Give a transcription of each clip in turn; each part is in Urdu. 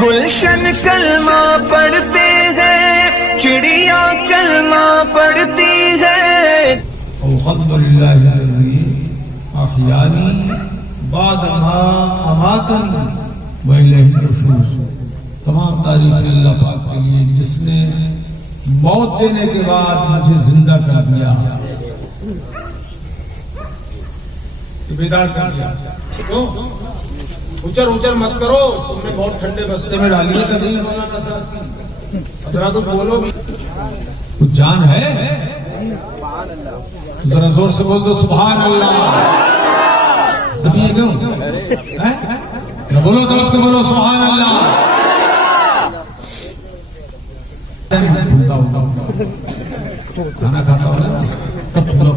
گلشن کلمہ پڑھتے ہیں، چڑیا کلمہ پڑھتی ہے۔ الحمد للہ الذی احیانی بعد ما اماتنی والیہ النشور۔ تمام تعریف اللہ پاک کے لیے جس نے موت دینے کے بعد مجھے زندہ کر دیا، بیدار کر دیا۔ اچر اچر مت کرو، تم نے بہت ٹھنڈے بستے میں ڈالی ہے تقریر مولانا صاحب کی، ذرا تو بولو بھی، کچھ جان ہے تو ذرا زور سے بول دو سبحان اللہ۔ ابھی یہ کیوں نہ بولو تو اب کے بولو سبحان اللہ۔ کھانا کھاتا ہوں تب کھلو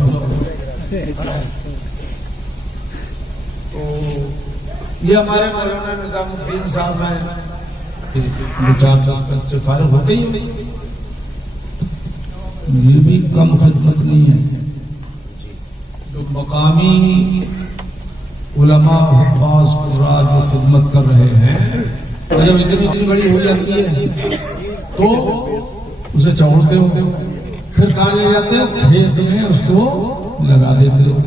یہ ہمارے مولانا نظام الدین صاحب ہیں، 4-10 منٹ سے فارغ ہوتے ہی، یہ بھی کم خدمت نہیں ہے۔ جو مقامی علماء حفاظ قرآن جو خدمت کر رہے ہیں، جب اتنی بڑی ہو جاتی ہے تو اسے چوڑتے ہو، پھر کہاں لے جاتے ہو؟ کھیت میں اس کو لگا دیتے ہو۔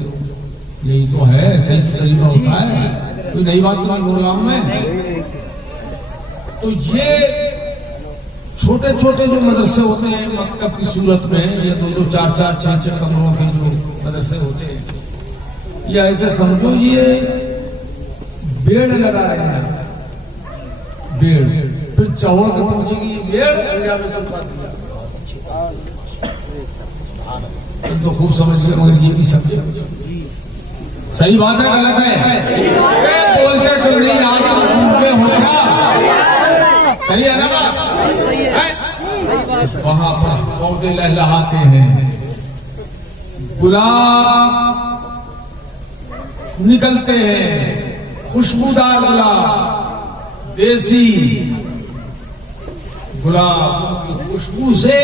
یہی تو ہے صحیح طریقہ ہوتا ہے، کوئی نئی بات تو نہیں بول رہا ہوں میں۔ تو یہ چھوٹے چھوٹے جو مدرسے ہوتے ہیں مکتب کی صورت میں، یہ 2-2, 4-4, 6-6 کمروں کے جو مدرسے ہوتے ہیں، یہ ایسے سمجھو یہ بیڑ لگا رہے ہیں، بیڑ پھر چوڑ کے پہنچے گی یہ بیڑ تو خوب سمجھ گئے، مگر یہ بھی سمجھے صحیح بات ہے غلط ہے؟ بولتے تو نہیں، آپ گھومتے ہو کیا؟ صحیح ہے نا بات؟ وہاں پر پودے لہلہاتے ہیں، گلاب نکلتے ہیں، خوشبودار گلاب، دیسی گلاب کی خوشبو سے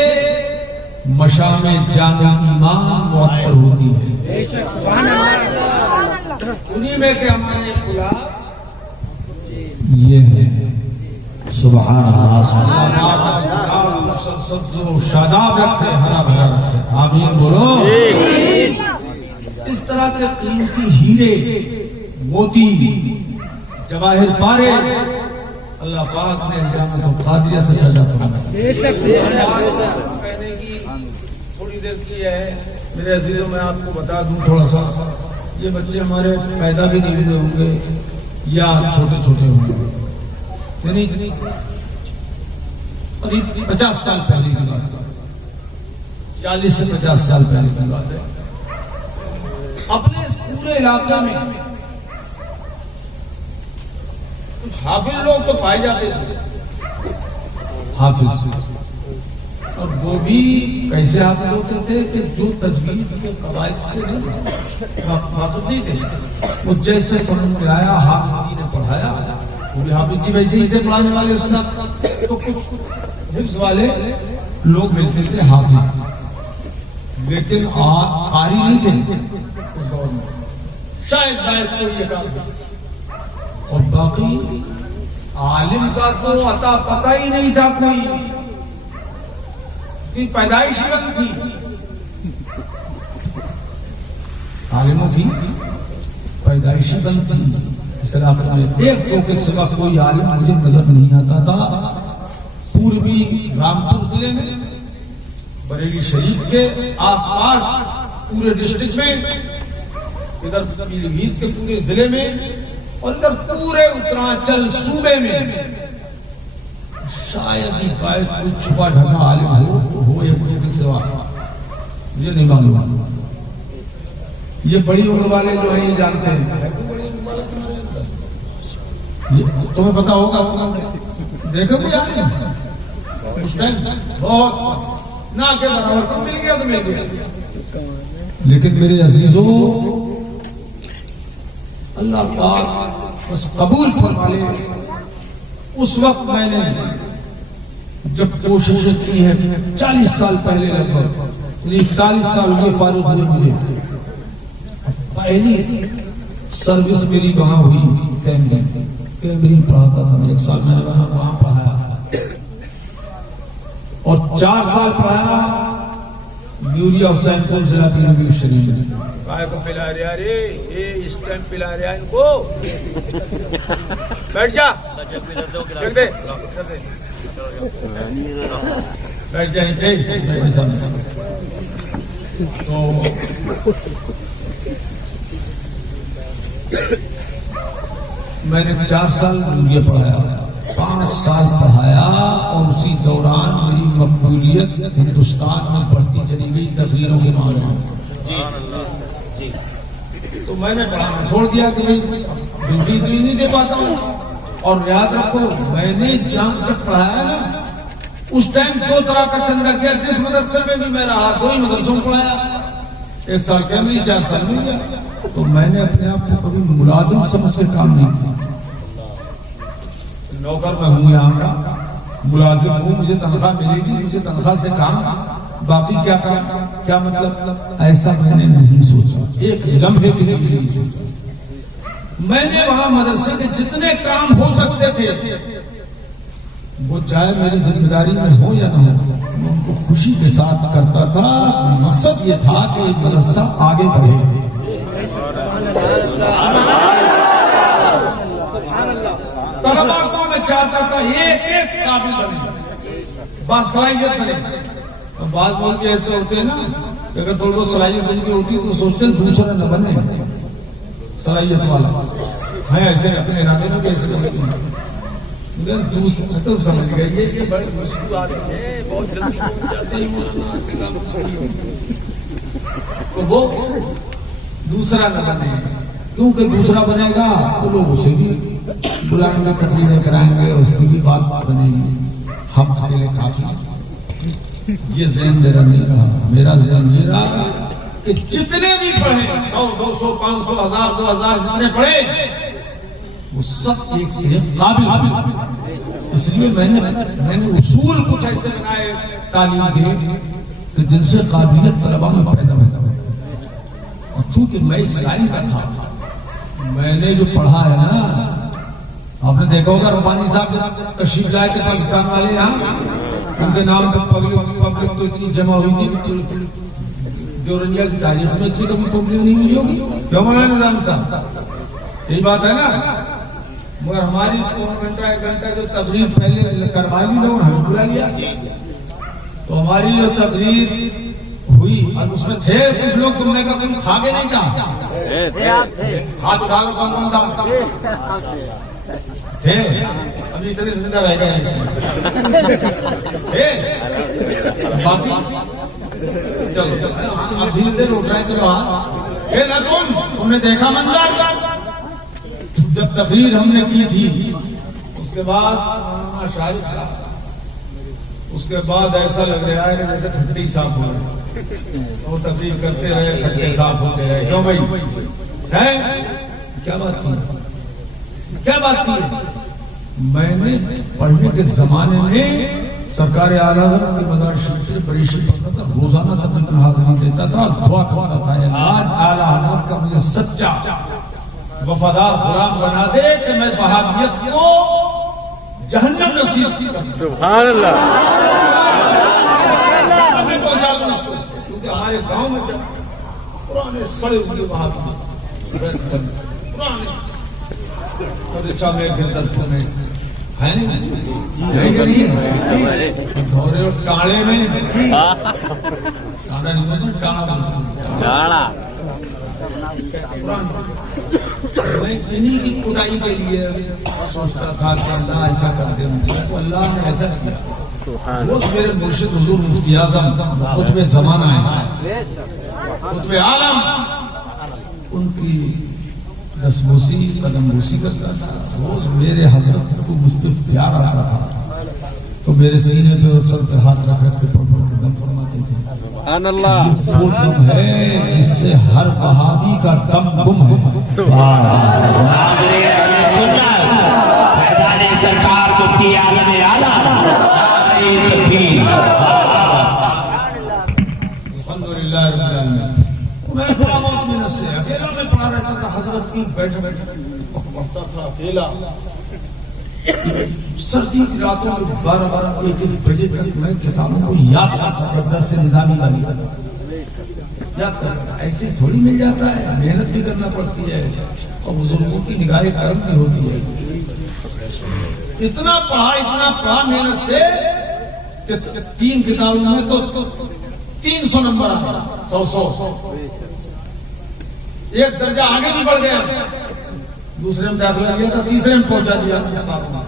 مشام جان ایمان معطر ہوتی ہے۔ انہی میں کہ ہمارے گلاب یہ ہے سبحان اللہ، سبز و شاداب رکھے، ہرا بھرا رکھے، آمین بولو۔ اس طرح کے قیمتی ہیرے، موتی، جواہر پارے اللہ پاک نے جامعۃ القادریہ سے پیدا فرمایا۔ کہنے کی تھوڑی دیر کی ہے میرے عزیزوں، میں آپ کو بتا دوں تھوڑا سا، یہ بچے ہمارے پیدا بھی نہیں ہوئے ہوں گے یا چھوٹے چھوٹے ہوں گے، یعنی قریب 50 سال پہلے کی بات ہے، 40 سے 50 سال پہلے کی بات ہے۔ اپنے اس پورے علاقہ میں کچھ حافظ لوگ تو پائے جاتے تھے، حافظ، اور وہ بھی کیسے حافظ ہوتے تھے کہ جو تجوید کے قواعد سے واقف نہیں تھے، وہ جیسے سمجھ میں آیا حافظ جی نے پڑھایا، وہ بھی حافظ جی ویسے ہی تھے پڑھانے والے استاد، تو کچھ حفظ والے لوگ ملتے تھے حافظ، لیکن قاری نہیں تھے شاید کوئی یہ کام، اور باقی عالم کا تو عطا پتہ ہی نہیں تھا کوئی، پیدائشی بند تھی عالموں کی، پیدائشی بند تھی اس علاقے میں، ایک دو کے سوا کوئی عالم مجھے نظر نہیں آتا تھا۔ پوروی رامپور ضلع میں، بریلی شریف کے آس پاس پورے ڈسٹرکٹ میں، ادھر پیلی بھیت کے پورے ضلع میں، اور ادھر پورے اتراچل صوبے میں شاید ہی باید کوئی چھپا ڈھکا عالم ہو یا کوئی کے سوا، مجھے نہیں معلوم۔ یہ بڑی عمر والے جو ہیں یہ جانتے ہیں، تمہیں پتا ہوگا، دیکھو کوئی عالم اس ٹائم بہت نہ کے برابر کو مل گیا تو مل گیا، لیکن میرے عزیزوں اللہ پاک بس قبول فرما لے۔ اس وقت میں نے جب کوششیں کی ہیں 40 سال پہلے، لگ بھگ 41 سال ہوئے فارغ ہوئے مجھے، پہلی سروس میری وہاں ہوئی کیمپ میں، کیمبرج پڑھاتا تھا، 1 سال میں نے وہاں پڑھایا اور 4 سال پڑھایا نیوری آف سینٹ پال ضلع کی انگلش شریف میں. کائے کو پلا رہا رے یہ اس ٹائم پلا رہا ان کو. بیٹھ جا بیٹھ جائیں. تو میں نے 4 سال یہ پڑھایا، 5 سال پڑھایا اور اسی دوران میری مقبولیت ہندوستان میں بڑھتی چلی گئی تقریروں کے معاملے میں. تو میں نے پڑھانا چھوڑ دیا کہ ڈیوٹی تو نہیں دے پاتا ہوں. اور یاد رکھو میں نے جب پڑھایا نا اس ٹائم 2 طرح کا چندہ کیا. جس مدرسے میں بھی میں رہا 2 ہی مدرسوں کو پڑھایا، 1 سال کیمبرج 4 سال میں گیا. تو میں نے اپنے آپ کو کبھی ملازم سمجھ کے کام نہیں کیا. نوکر میں ہوں یہاں کا، ملازم ہوں، مجھے تنخواہ ملے گی، مجھے تنخواہ سے کام، باقی کیا کام، کیا مطلب، ایسا میں نے نہیں سوچا. ایک لمحے کے لیے نہیں سوچا. میں نے وہاں مدرسے کے جتنے کام ہو سکتے تھے وہ چاہے میری ذمہ داری میں ہو یا نہ ہو میں ان کو خوشی کے ساتھ کرتا تھا. مقصد یہ تھا کہ ایک مدرسہ آگے بڑھے. طلبا کو میں چاہتا تھا ایک قابل بنے، باصلاحیت بنے. بعض ملک ایسے ہوتے ہیں نا کہ اگر تھوڑی بہت صلاحیت ان کی ہوتی تو سوچتے ہیں دوسرا نہ بنے صلاحیت والا. ہے ایسے اپنے علاقے میں کیسے دوسرا تو سمجھ گئے یہ بڑی مشکل آ رہی ہے، بہت جلدی ہو جاتے ہیں تو وہ دوسرا نہ بنے. کیونکہ دوسرا بنے گا تو لوگ اسے بھی بلائیں گے، تقریریں کرائیں گے، اس کی بھی بات بنے گی. ہم اکیلے کافی. یہ ذہن میرا نہیں رہا. میرا ذہن یہ رہا کہ جتنے بھی پڑھیں 100 200 500 1000 2000 جتنے پڑھے وہ سب ایک سے قابل. اس لیے میں نے اصول کچھ ایسے بنائے تعلیم کے کہ جن سے قابلیت طلبا میں پیدا ہوتا. اور چونکہ میں اس لائن کا تھا میں نے جو پڑھا ہے نا، آپ نے دیکھا ہوگا ربانی صاحب تشریف لائے تھے پاکستان والے یہاں، ان کے نام پہ پبلک تو اتنی جمع ہوئی تھی. جو رنجیا کی تاریخ میں اتنی کبھی پبلک نہیں ہوئی ہوگی. کیوں مولانا نظام صاحب یہی بات ہے نا. مگر ہماری 1 گھنٹہ 1 گھنٹہ جو تقریر پہلے کروا لی لوگ ہمیں بلا لیا. تو ہماری جو تقریر ہوئی اور اس میں تھے کچھ لوگ، تم نے کہا تم کھا کے نہیں تھا، ہاتھ اٹھا کر کون تھا تھے. ابھی اتنے زندہ رہ گئے باقی چلو اب دھیرے دھیرے اٹھ رہے ہیں. چلو تم نے دیکھا منظر جب تقریر ہم نے کی تھی اس کے بعد شاہد صاحب اس کے بعد ایسا لگ رہا ہے کہ جیسے کھٹی صاف ہو رہی اور تقریر کرتے رہے کھٹے صاف ہوتے رہے. کیوں بھائی ہے کیا بات تھی؟ کیا بات تھی؟ میں نے پڑھنے کے زمانے میں سرکار اعلیٰ حضرت کی مزار شریف پہ بڑی شریف پڑھتا تھا، روزانہ تقریباً حاضری دیتا تھا، دعا کرتا تھا آج اعلیٰ حضرت کا مجھے سچا وفادار غلام بنا دے کہ میں وہابیت کو جہنم نصیب کروں. سبحان اللہ. میں پہنچا دوں اس کو. کیونکہ ہمارے گاؤں میں جب پرانے سڑے ہوئے وہابی پرانے رچا میں گردن میں ہے نہیں دھورے اور ٹاڑے میں ٹاڑا نہیں ہوتا ٹاڑا. میں انہیں کی کٹائی کے لیے سوچتا تھا کہ اللہ ایسا کر دے مجھے، تو اللہ نے ایسا کیا. وہ میرے مرشد حضور مفتی اعظم قطب زمانہ ہے، قطب عالم، ان کی دسبوسی قدم بوسی کرتا تھا. روز میرے حضرت کو مجھ پہ پیار آتا تھا تو میرے سینے پہ اور سر پہ ہاتھ رکھ رکھ کے پڑھ پڑھ کے دم فرماتے تھے. سبحان اللہ. وہ دم ہے جس سے ہر وہابی کا دم گم ہے. سبحان اللہ. سرکار مفتی عالم اعلیٰ الحمدللہ رب العالمین. میں پڑھا اپنے سے اکیلا میں پڑھا رہتا تھا. حضرت کی بیٹھے بیٹھے پڑھتا تھا اکیلا. سردی کی راتوں میں 12-1 بجے تک میں کتابوں کو یاد کرتا تھا، درس نظامی والی یاد کرتا. ایسے تھوڑی مل جاتا ہے، محنت بھی کرنا پڑتی ہے اور بزرگوں کی نگاہ کرم بھی ہوتی ہے. اتنا پڑھا محنت سے کہ 3 کتابوں میں تو 300 نمبر آئے، 100 ایک درجہ آگے بھی بڑھ گیا. دوسرے میں داخلہ لیا تھا، تیسرے میں پہنچا دیا استاد نے،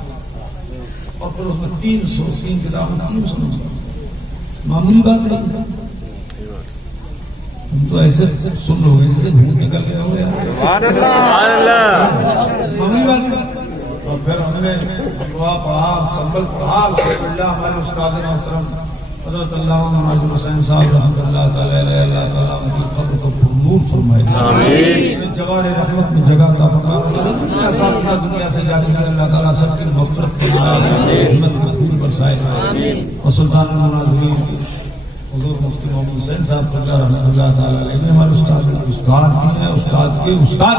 اور پھر اس میں 3 کتابوں 300 نمبر. معمولی بات ہے. ہم تو ایسے سن لو گے جیسے بھوت نکل گیا ہو یار، معمولی بات ہے. اور پھر ہم نے دعا پڑھا، سنبل پڑھا. الحمدللہ ہمارے استاد محترم حضرت علامہ ناصر حسین صاحب رحمۃ اللہ تعالی علیہ، اللہ تعالیٰ ان کی قبر کو پرنور فرمائے، آمین. جوار رحمت میں جگہ عطا فرمائے. دنیا ساتھیہ دنیا سے جا چکے، اللہ تعالیٰ سب کی مغفرت فرمائے، رحمت کا پھول برسائے. اور سلطان المناظرین حضور مفتی محمد حسین صاحب اللہ رحمۃ اللہ تعالی علیہ نے ہمارے استاد بھی ہیں، استاد کے استاد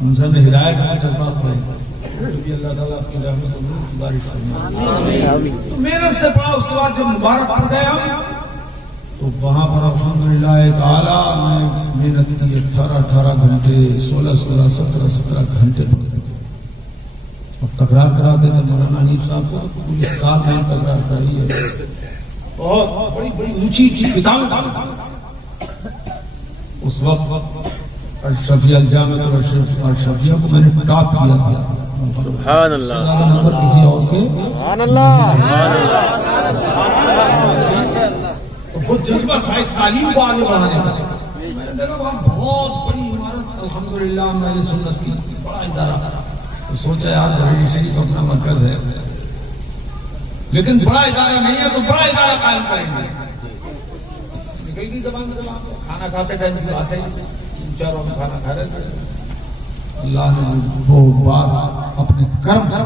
ان سے ہمیں ہدایت کا جذبات پڑے. اللہ تعالیٰ آپ کی رحمت کی بارش فرمائے. تو محنت سے پڑھا. اس کے بعد جب مبارک پڑھ گئے ہم تو وہاں پر الحمدللہ تعالیٰ میں محنت کی 18 گھنٹے 16 17 گھنٹے پڑھتے تھے. اور تکرار کراتے تھے مولانا حنیف صاحب کو. پوری سال میں تکرار کرائی ہے. بہت بڑی اونچی کتاب. اس وقت اشرفیہ الجامع اور اشرفیہ کو میں نے ٹاپ کیا تھا. سبحان اللہ، نمبر کسی اور کے سبحان اللہ. وہ جذبہ تھا تعلیم کو آگے بڑھانے کا. میں نے دیکھا وہاں بہت بڑی عمارت الحمدللہ میں سنت کی بڑا ادارہ. تو سوچا یار بریلی شریف اپنا مرکز ہے لیکن بڑا ادارہ نہیں ہے تو بڑا ادارہ قائم کریں گے. نکل گئی زبان سے. کھانا کھاتے ٹائم کی بات ہے، چاروں میں کھانا کھا رہے تھے. اللہ نے وہ بات اپنے کرم سے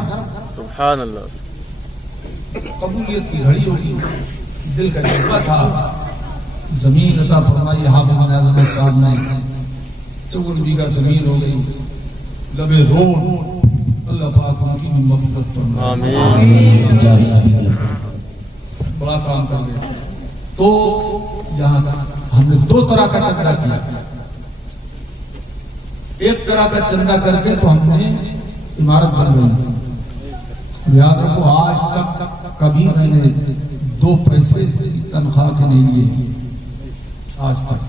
سبحان اللہ قبولیت کی گھڑی ہوگی. دل کا جذبہ تھا. زمین عطا فرمائی حافظ اعظم صاحب نے. 54 بیگھہ زمین ہو گئی، لبے روڈ. اللہ پاک ان کی بھی مغفرت فرمائے، آمین. بڑا کام کر گئے. تو یہاں ہم نے 2 طرح کا چندہ کیا. ایک طرح کا چندہ کر کے تو ہم نے عمارت بن گئی. یاد رکھو آج تک کبھی میں نے 2 پیسے کی تنخواہ کے نہیں لیے. آج تک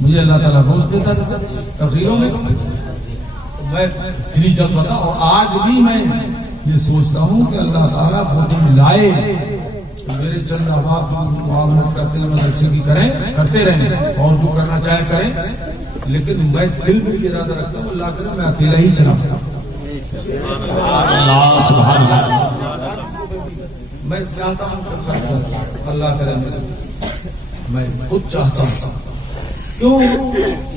مجھے اللہ تعالیٰ روز دیتا تھا تقریروں میں. میں دلی جذبہ تھا. اور آج بھی میں یہ سوچتا ہوں کہ اللہ تعالیٰ وہ دن لائے میرے چند احباب معاونت کرتے ہیں مدرسے کی کرتے رہیں اور جو کرنا چاہے کریں. لیکن میں دل میں یہ ارادہ رکھتا ہوں اللہ کرے میں اکیلا ہی چلا پڑا. میں چاہتا ہوں اللہ کرے میں خود چاہتا ہوں. کیوں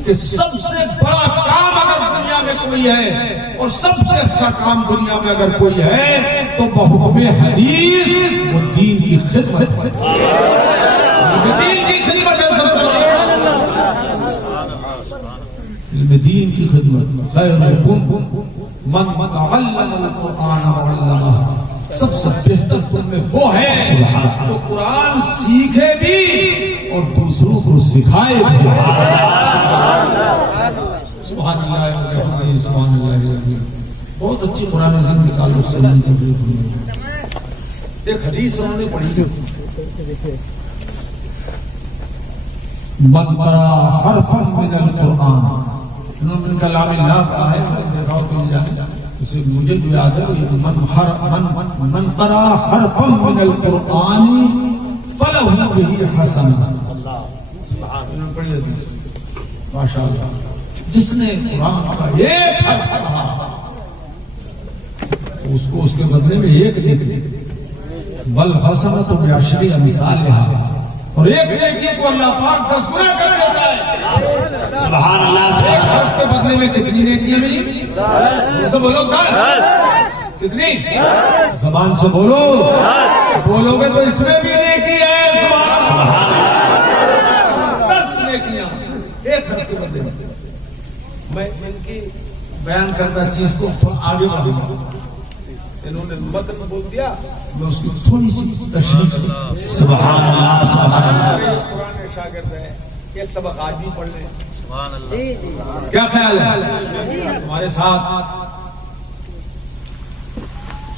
کہ سب سے بڑا کام اگر دنیا میں کوئی ہے اور سب سے اچھا کام دنیا میں اگر کوئی ہے تو بحکم حدیث وہ دین کی خدمت ہے. دین کی خدمت ہے. سب دین کی خدمت. خیرکم من تعلم القرآن وعلمہ. سب سے بہتر تم میں وہ ہے تو قرآن سیکھے بھی اور دوسروں کو سکھائے بھی. سبحان اللہ سبحان اللہ. بہت اچھی قرآن عظیم کے تعلق سے ایک حدیث انہوں نے پڑھی. من قرأ حرفا من القرآن. انہوں نے کلام اللہ کہا ہے. اسے مجھے جو یاد ہے من قرأ حرفا من القرآن فلہ بہ حسنہ. ماشاء اللہ. جس نے قرآن کا ایک حرف پڑھا اس کو اس کے بدلے میں ایک نیکی. بل حسنۃ بعشر امثالها. اور ایک نیکی کو اللہ پاک 10 گنا کر دیتا ہے. سبحان اللہ. ایک حرف کے بدلے میں کتنی نیکیاں ملی؟ سب بولو 10. کتنی؟ زبان سے بولو. بولو گے تو اس میں بھی نیکی ہے. سبحان اللہ. 10 نیکیاں ایک حرف کے بدلے میں. میں ان کی بیان کردہ چیز کو تھوڑا آگے بڑھاؤں گا. انہوں نے متن بول دیا. میں اس کی تھوڑی سی تشریح کروں. سبحان اللہ سبحان اللہ. قرآن کے شاگرد ہیں, ایک سبق آج بھی پڑھ لیں. کیا خیال ہے ہمارے ساتھ؟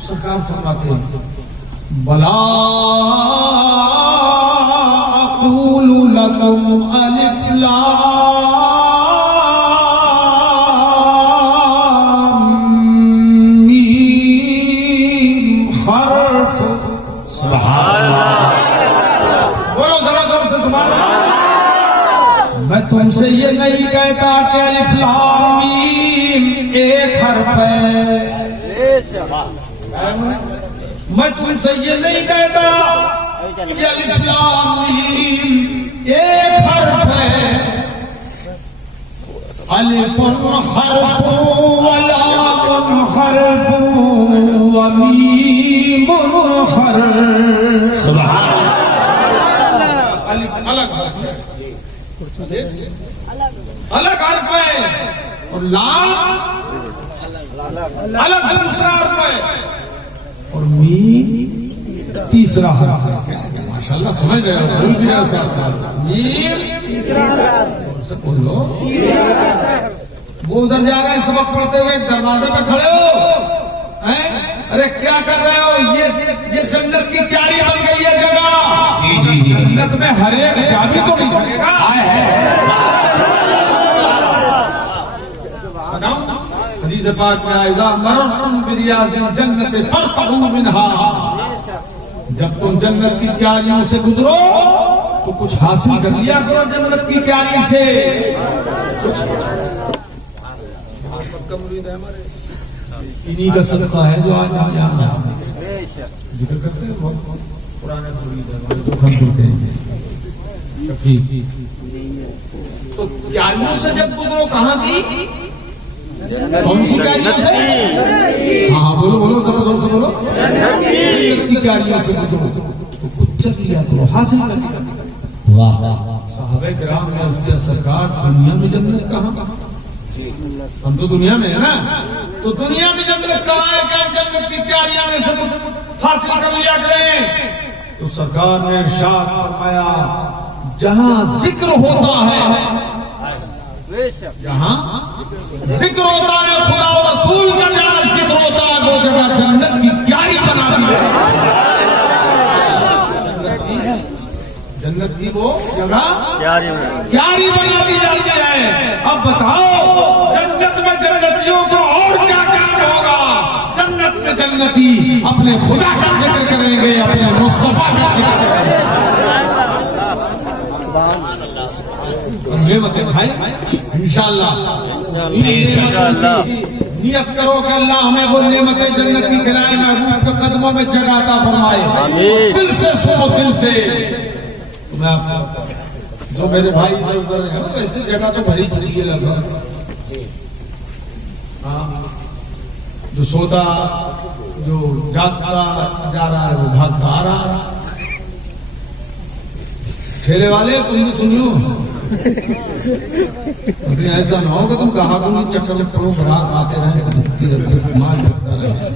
سرکار فرماتے ہیں بلا اقول لکم الف لام میم حرف. سبحان اللہ. بولو ذرا زور سے سبحان اللہ. میں تم سے یہ نہیں کہتا کہ الف لام میم ایک حرف ہے. میں تم سے یہ نہیں کہتا کہ الف لام میم ایک حرف ہے. الف حرف ولام حرف ومیم حرف. سبحان اللہ. الف الگ حرف ہے, الگ حرف ہے, اور لام الگ دوسرا حرف ہے, اور میم تیسرا حرف ہے. ماشاءاللہ سمجھ گئے ہو, بھول بھی رہے ساتھ ساتھ. میم بول لو. وہ ادھر جا رہے ہیں سبق پڑھتے ہوئے, دروازے پہ کھڑے ہو, ارے کیا کر رہے ہو؟ یہ جنت کی کیاری بن گئی ہے جگہ. جی جی جی. جنت میں ہر ایک جا بھی تو نہیں سکے گا. حدیث پاک میں اذا مررتم بریاض الجنت فارتعوا منها. جب تم جنت کی کیاریوں سے گزرو تو کچھ حاصل کر لیا کرو جنت کی کیاری سے. انہی کا صدقہ ہے جو آج ہم یہاں ذکر کرتے ہیں. بہت پرانے مرید ہیں جو ہم کرتے ہیں. تو کیاریوں سے جب گزرو, کہاں کی کون سی کیاریوں سے؟ ہاں بولو بولو, ذرا زور سے بولو. جنت کی کیاریوں سے گزرو تو کچھ چل لیا کرو, حاصل کر لیا کرو. واہ. صحابہ کرام نے اس کے سرکار دنیا میں جنت کہاں؟ ہم تو دنیا میں ہے نا, تو دنیا میں جنت کہاں ہے کہ جنت کی کیاریاں میں سے کچھ حاصل کر لیا کریں. تو سرکار نے ارشاد فرمایا جہاں ذکر ہوتا ہے, جہاں ذکر ہوتا ہے خدا و رسول کا, جہاں ذکر ہوتا ہے وہ جگہ جنت کی کیاری بنا دی ہے. جنت کی وہ جگہ کیاری بنا دی جاتی ہے. اب بتاؤ جنت میں جنتیوں کو اور کیا کام ہوگا؟ جنت میں جنتی اپنے خدا کا ذکر کریں گے, اپنے مصطفیٰ کا ذکر کریں گے. نعمتیں بھائی انشاءاللہ نیت کرو کہ اللہ ہمیں وہ نعمتیں جنت کی کھلائے, محبوب کے قدموں میں جگہ عطا فرمائے. دل سے سنو, دل سے. میں جو میرے بھائی ادھر ہیں ویسے جگہ تو بھری پڑی ہے لگا. جو سوتا جو جاگتا جا رہا ہے وہ بھاگتا آ رہا ہے. ٹھیلے والے تم بھی سنیو, ایسا نہ ہو کہ تم کہا تم چکر میں پڑو گراہک آتے رہے مال کرتا رہے.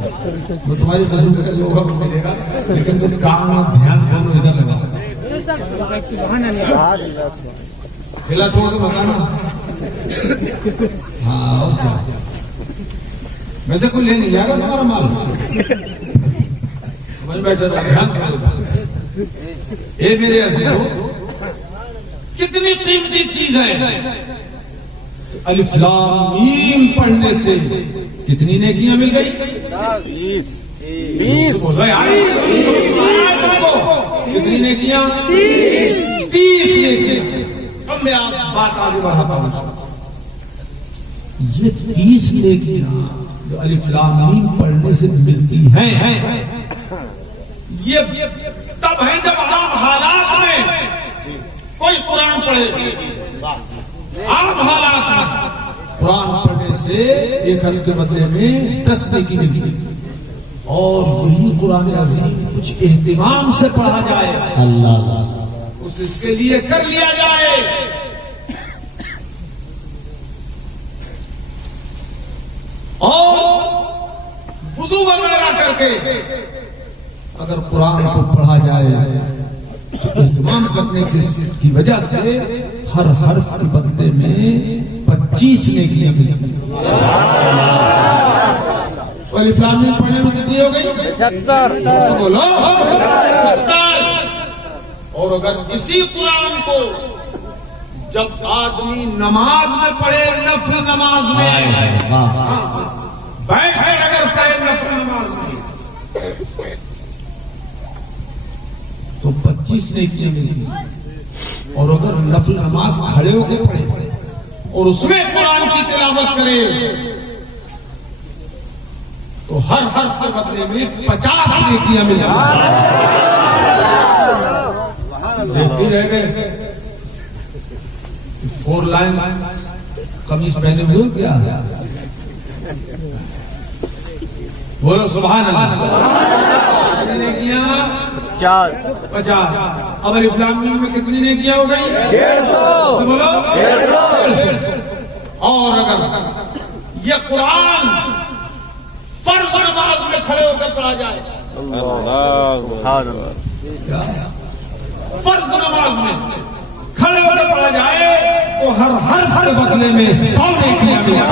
وہ تمہاری قسم کا جو ہوگا ملے گا, لیکن تم کام اور دھیان دونوں ادھر لگا. کھیلا چھوڑ کے بتانا. ہاں اور کیا, ویسے کوئی لے نہیں جائے گا تمہارا مال. سمجھ بیٹھے دھیان کرو. اے میرے عزیزو, کتنی قیمتی چیز ہے الف لام میم پڑھنے سے. کتنی نیکیاں مل گئی؟ 20. بولو یار, کتنی نیکیاں؟ 30 نیکیاں. اب میں آپ بات آگے بڑھاتا ہوں. یہ 30 نیکیاں جو الف لام میم پڑھنے سے ملتی ہیں, یہ تب ہے جب عام حالات میں کوئی قرآن پڑھے. عام حالات میں قرآن پڑھنے سے ایک حرف کے بدلے میں 10 نیکی ملتی. اور وہی قرآن عظیم کچھ اہتمام سے پڑھا جائے, اللہ اس کے لیے کر لیا جائے وضو وغیرہ کر کے اگر قرآن کو پڑھا جائے تو اہتمام کرنے کی وجہ سے ہر حرف کے بدلے میں 25 نیکیاں ملتی ہیں. الف لام میم پڑھنے میں کتنی ہو گئی؟ 76. بولو 76. اور اگر اسی قرآن کو جب آدمی نماز میں پڑھے, نفل نماز میں بیٹھ کر اگر پڑھے نفل نماز میں, تو 25 نیکیاں ملتی ہیں. اور اگر نفل نماز کھڑے ہو کے پڑھے اور اس میں قرآن کی تلاوت کرے تو ہر حرف کے بدلے میں 50 نیکیاں ملتی ہیں. دیکھتے رہ گئے 4 لائن قمیص پہنے ہوئے کیا؟ بولو سبحان اللہ. کتنی نیکیاں؟ 50. اب الف لام میم میں کتنی نیکیاں ہو گئی؟ 150. بولو 150. اور اگر یہ قرآن فرض نماز میں کھڑے ہو کر پڑھا جائے, فرض نماز میں کھڑے ہو کر پڑھا جائے تو ہر حرف کے بدلے میں 100 نیکیاں ملتی ہیں.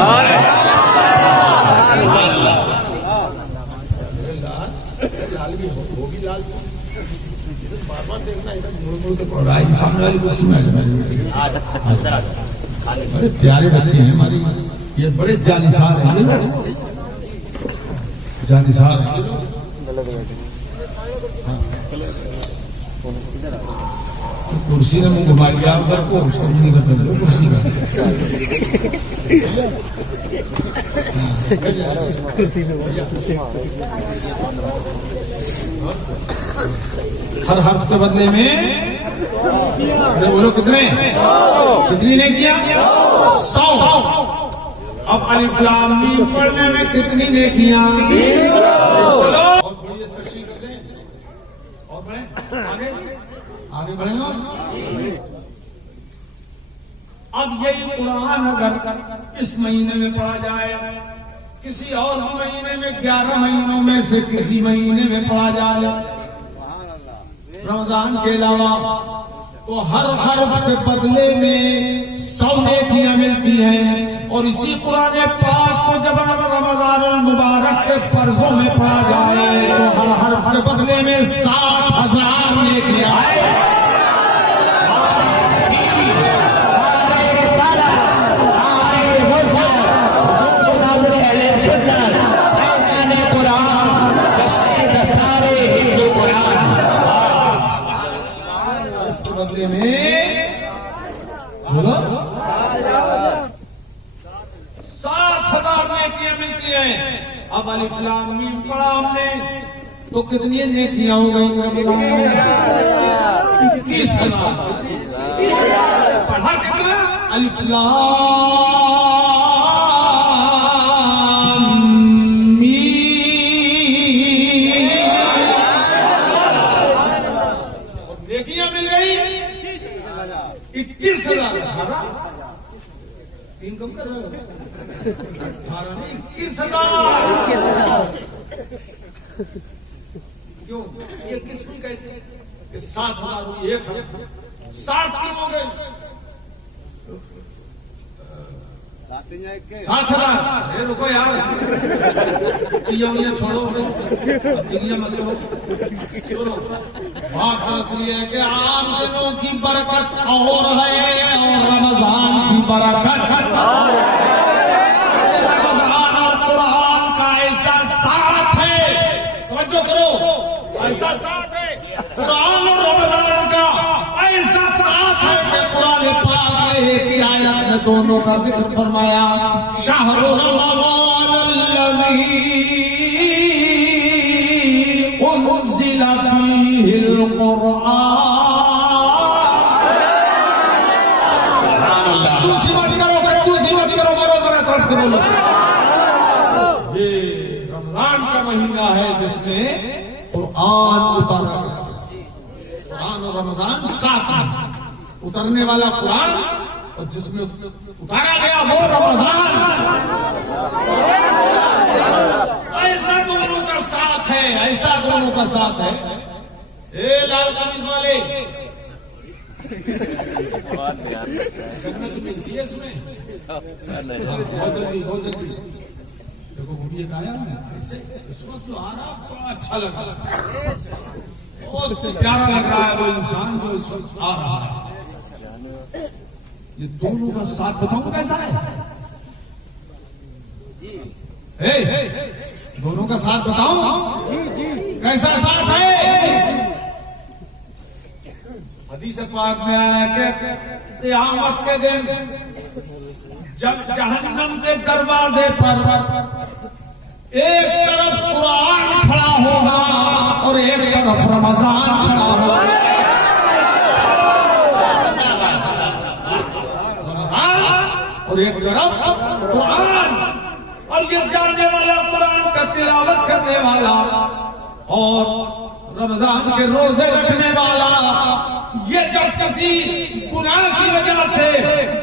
پیارے بچے ہیں ہماری, یہ بڑے جانثار ہیں, جانثار ہیں. کرسی نے منہ گھما لیا ادھر کو, اس کو نہیں بدل دو کرسی کا. ہر حرف کے بدلے میں بولو کتنے؟ کتنی نیکیاں؟ 100. اب الف لام میم پڑھنے میں کتنی نیکیاں؟ 300. آگے بڑھیں گا. اب یہی قرآن اگر اس مہینے میں پڑھا جائے, کسی اور بھی مہینے میں, 11 مہینوں میں سے کسی مہینے میں پڑھا جائے رمضان کے علاوہ, تو ہر حرف کے بدلے میں 100 نیکیاں ملتی ہیں. اور اسی قرآن پاک کو جب رمضان المبارک کے فرضوں میں پڑھا جائے تو ہر حرف کے بدلے میں 60,000 نیکیاں آئے. بدلے میں 60,000 نیکیاں ملتی ہیں. اب الف لام میم پڑھا ہم نے تو کتنی نیکیاں ہو گئی؟ 21,000. پڑھا کتنا؟ الف لام میم, نیکیاں مل گئی 21,000. 3 کم کر رہے ہو, 21,000. کیوں یہ قسم کیسے؟ 7,000 ہوئی, 60 کیوں ہو گئے؟ 7,000. رکو یار, یہ چھوڑو, دنیا مت ہو. بات اس لیے کہ عام دنوں کی برکت اور ہے اور رمضان کی برکت, رمضان اور قرآن کا ایسا ساتھ ہے. توجہ کرو, ایسا ساتھ ہے قرآن اور رمضان کا, ایسا ساتھ ہے کہ قرآن پاک نے ایک ہی آیت میں دونوں کا ذکر فرمایا. شہر رمضان الذی انزل فیہ القرآن. دوسری مت کرو, دوسری مت کرو, بولو ذرا ترک سے بولو. یہ رمضان کا مہینہ ہے جس میں قرآن اتارا گیا. قرآن اور رمضان ساتھ اترنے والا قرآن اور جس میں اتارا گیا وہ رمضان، ایسا دونوں کا ساتھ ہے، ایسا دونوں کا ساتھ ہے. اے لال قمیص والے جنت ملتی ہے اس میں. بہت جلدی بہت جلدی. دیکھو وہ بھی ایک آیا ہے اس وقت جو آ رہا بڑا اچھا لگ رہا ہے، بہت پیارا لگ رہا ہے وہ انسان جو اس وقت آ رہا ہے. یہ دونوں کا ساتھ بتاؤں کیسا ہے؟ دونوں کا ساتھ بتاؤں کیسا ساتھ ہے؟ حدیث پاک میں آیا کہ قیامت کے دن جب جہنم کے دروازے پر ایک طرف قرآن کھڑا ہوگا اور ایک طرف رمضان کھڑا ہوگا. اور ایک طرف قرآن، اور یہ جاننے والا قرآن کا تلاوت کرنے والا اور رمضان کے روزے رکھنے والا، یہ جب کسی گناہ کی وجہ سے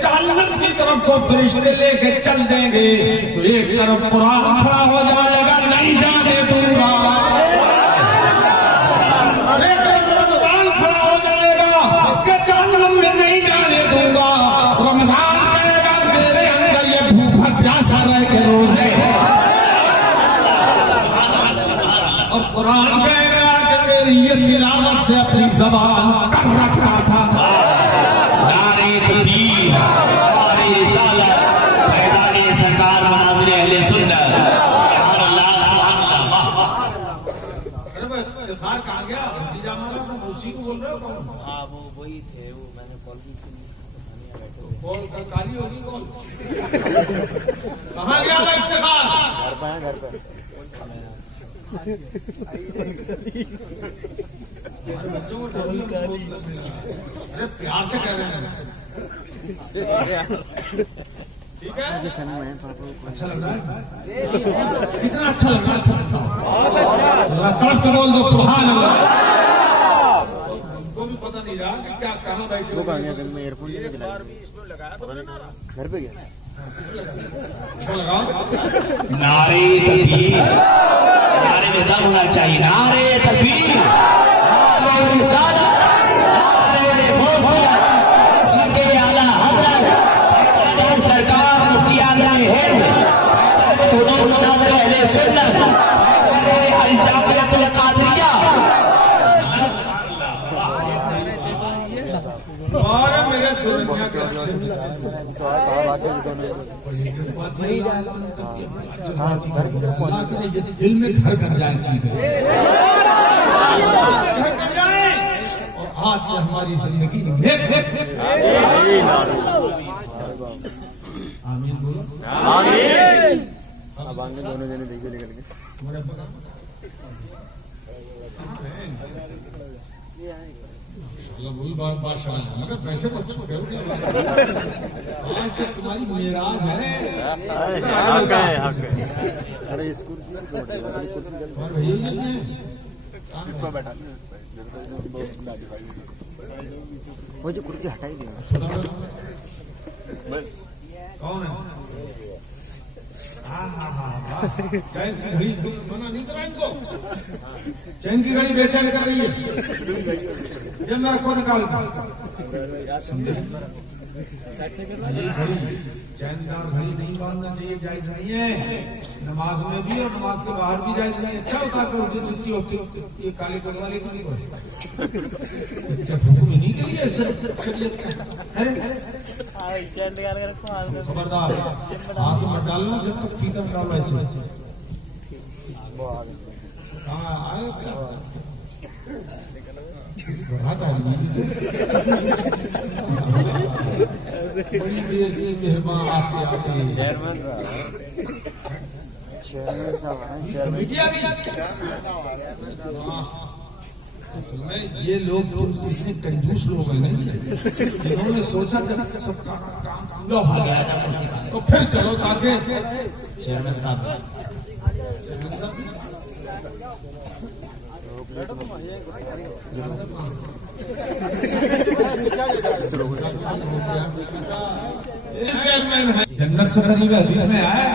جہنم کی طرف کو فرشتے لے کے چل دیں گے تو ایک طرف قرآن کھڑا ہو جائے گا، نہیں جانے دوں گا. ایک طرف رمضان کھڑا ہو جائے گا کہ جہنم میں نہیں جانے دوں گا. رمضان پیاسا رہ کے روزے، اور قرآن کہے گا کہ میری یہ تلاوت سے اپنی زبان کر رکھتا تھا. نعرہ تکبیر، نعرہ رسالت، پیغام سرکار مناظر اہل سنت. سبحان اللہ سبحان اللہ. ارے بھائی افتخار کہاں گیا؟ بھتیجا ہمارا تھا اسی کو بول رہے ہو کون؟ ہاں وہ وہی تھے، وہ میں نے کال کی تھی. کال کر کالی ہوگی کال. کہاں گیا تھا افتخار؟ گھر پہ ہیں، گھر پہ. ارے پیار سے کہہ رہے ہیں. ٹھیک ہے، اچھا لگ رہا ہے؟ کتنا اچھا لگ رہا ہے سب کا؟ تڑپ کے بول دو سبحان اللہ. ان کو بھی پتہ نہیں رہا کہ کیا کہاں بیٹھے ہو. ایئر فون گھر پہ گیا. نعرہ تکبیر، نعرے میں دم ہونا چاہیے. نعرہ تکبیر، نعرہ رسالت، نعرہ موصیت، مسلک اعلیٰ حضرت سرکار مفتی اعظم ہند، حضور مناظر اہل سنت، الجامعۃ القادریہ. اور میرے دنیا کے تو آیا کہاں بات ہے گھر کی طرف پہنچ. دل میں گھر کر جائے چیزیں، اور آج سے ہماری زندگی آمین بولو. اب آگے دونوں جنے دیکھیے نکل کے. وہی بات بادشاہ ہے مگر پیسے مت چھوڑے ہو. آج تک تمہاری معراج ہے. ارے اسکول وہ جو کرسی ہٹائی دیا. کون ہے؟ چین کی گھڑی منع نہیں کرا ان کو. چین کی گھڑی بے چین کر رہی ہے. جب میرا کو نکال یہ گھڑی چین دار گھڑی نہیں باندھنا چاہیے، جائز نہیں ہے. نماز میں بھی اور نماز کے باہر بھی جائز نہیں ہے. اچھا ہوتا کرو جس چیز کی ہوتی یہ کالے کوڑ والے کو نہیں کرو. حکم نہیں کے لیے شریعت خبردار آپ مت ڈالنا جب تک فیتا میں ڈالو. ایسے ہاں آئے بڑی دیر کے مہمان آتے آتے چیئرمین صاحب یہ لوگ تو اتنے کنجوس لوگ ہیں جنہوں نے سوچا جب سب کا کام پورا ہو گیا تو پھر چلو تاکہ چیئرمین صاحب جنت سے قریب ہے، حدیث میں آیا ہے.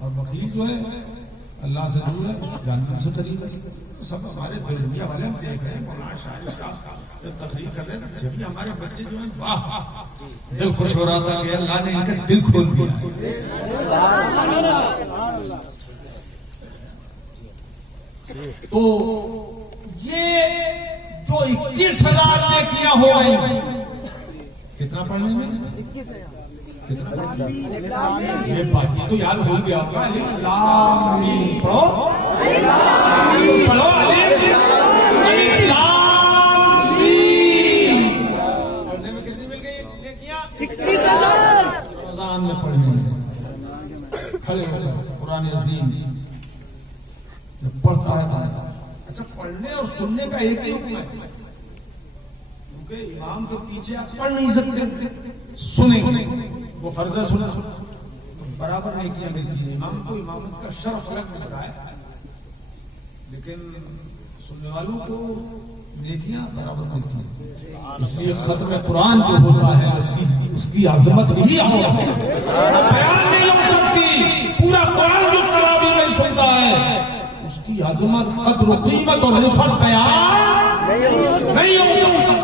اور وکیل جو ہے اللہ سے دور ہے، جہنم سے قریب ہے. سب ہمارے دلمیا والے ہم دیکھ رہے ہیں. مولانا شاہد صاحب جب تقریر کر رہے ہیں جبھی ہمارے بچے جو ہیں واہ دل خوش ہو رہا تھا کہ اللہ نے ان کا دل کھول دیا. تو یہ جو 21,000 نیکیاں ہو گئی، کتنا پڑھنے میں؟ یہ بات یہ تو یاد بھول گیا ہوگا. الف لام میم پڑھو، پڑھو الف لام میم. پڑھنے میں کتنی مل گئی نیکیاں؟ 21,000. رمضان میں پڑھنے میں کھڑے ہو کر قرآن عظیم جب پڑھتا ہے. اچھا پڑھنے اور سننے کا ایک ہی حکم ہے، کیونکہ امام کے پیچھے آپ پڑھ نہیں سکتے. سنیں وہ فرض ہے، سننا برابر نیکیاں ملتی ہیں. امام کو امامت کا شرف الگ ملتا ہے، لیکن سننے والوں کو نیکیاں برابر ملتی ہیں. اس لیے ختم قرآن جو ہوتا ہے اس کی عظمت ہی اور بیان نہیں ہو سکتی. پورا قرآن جو تراویح میں سنتا ہے اس کی عظمت، قدر و قیمت اور رفعت بیان نہیں ہو سکتا.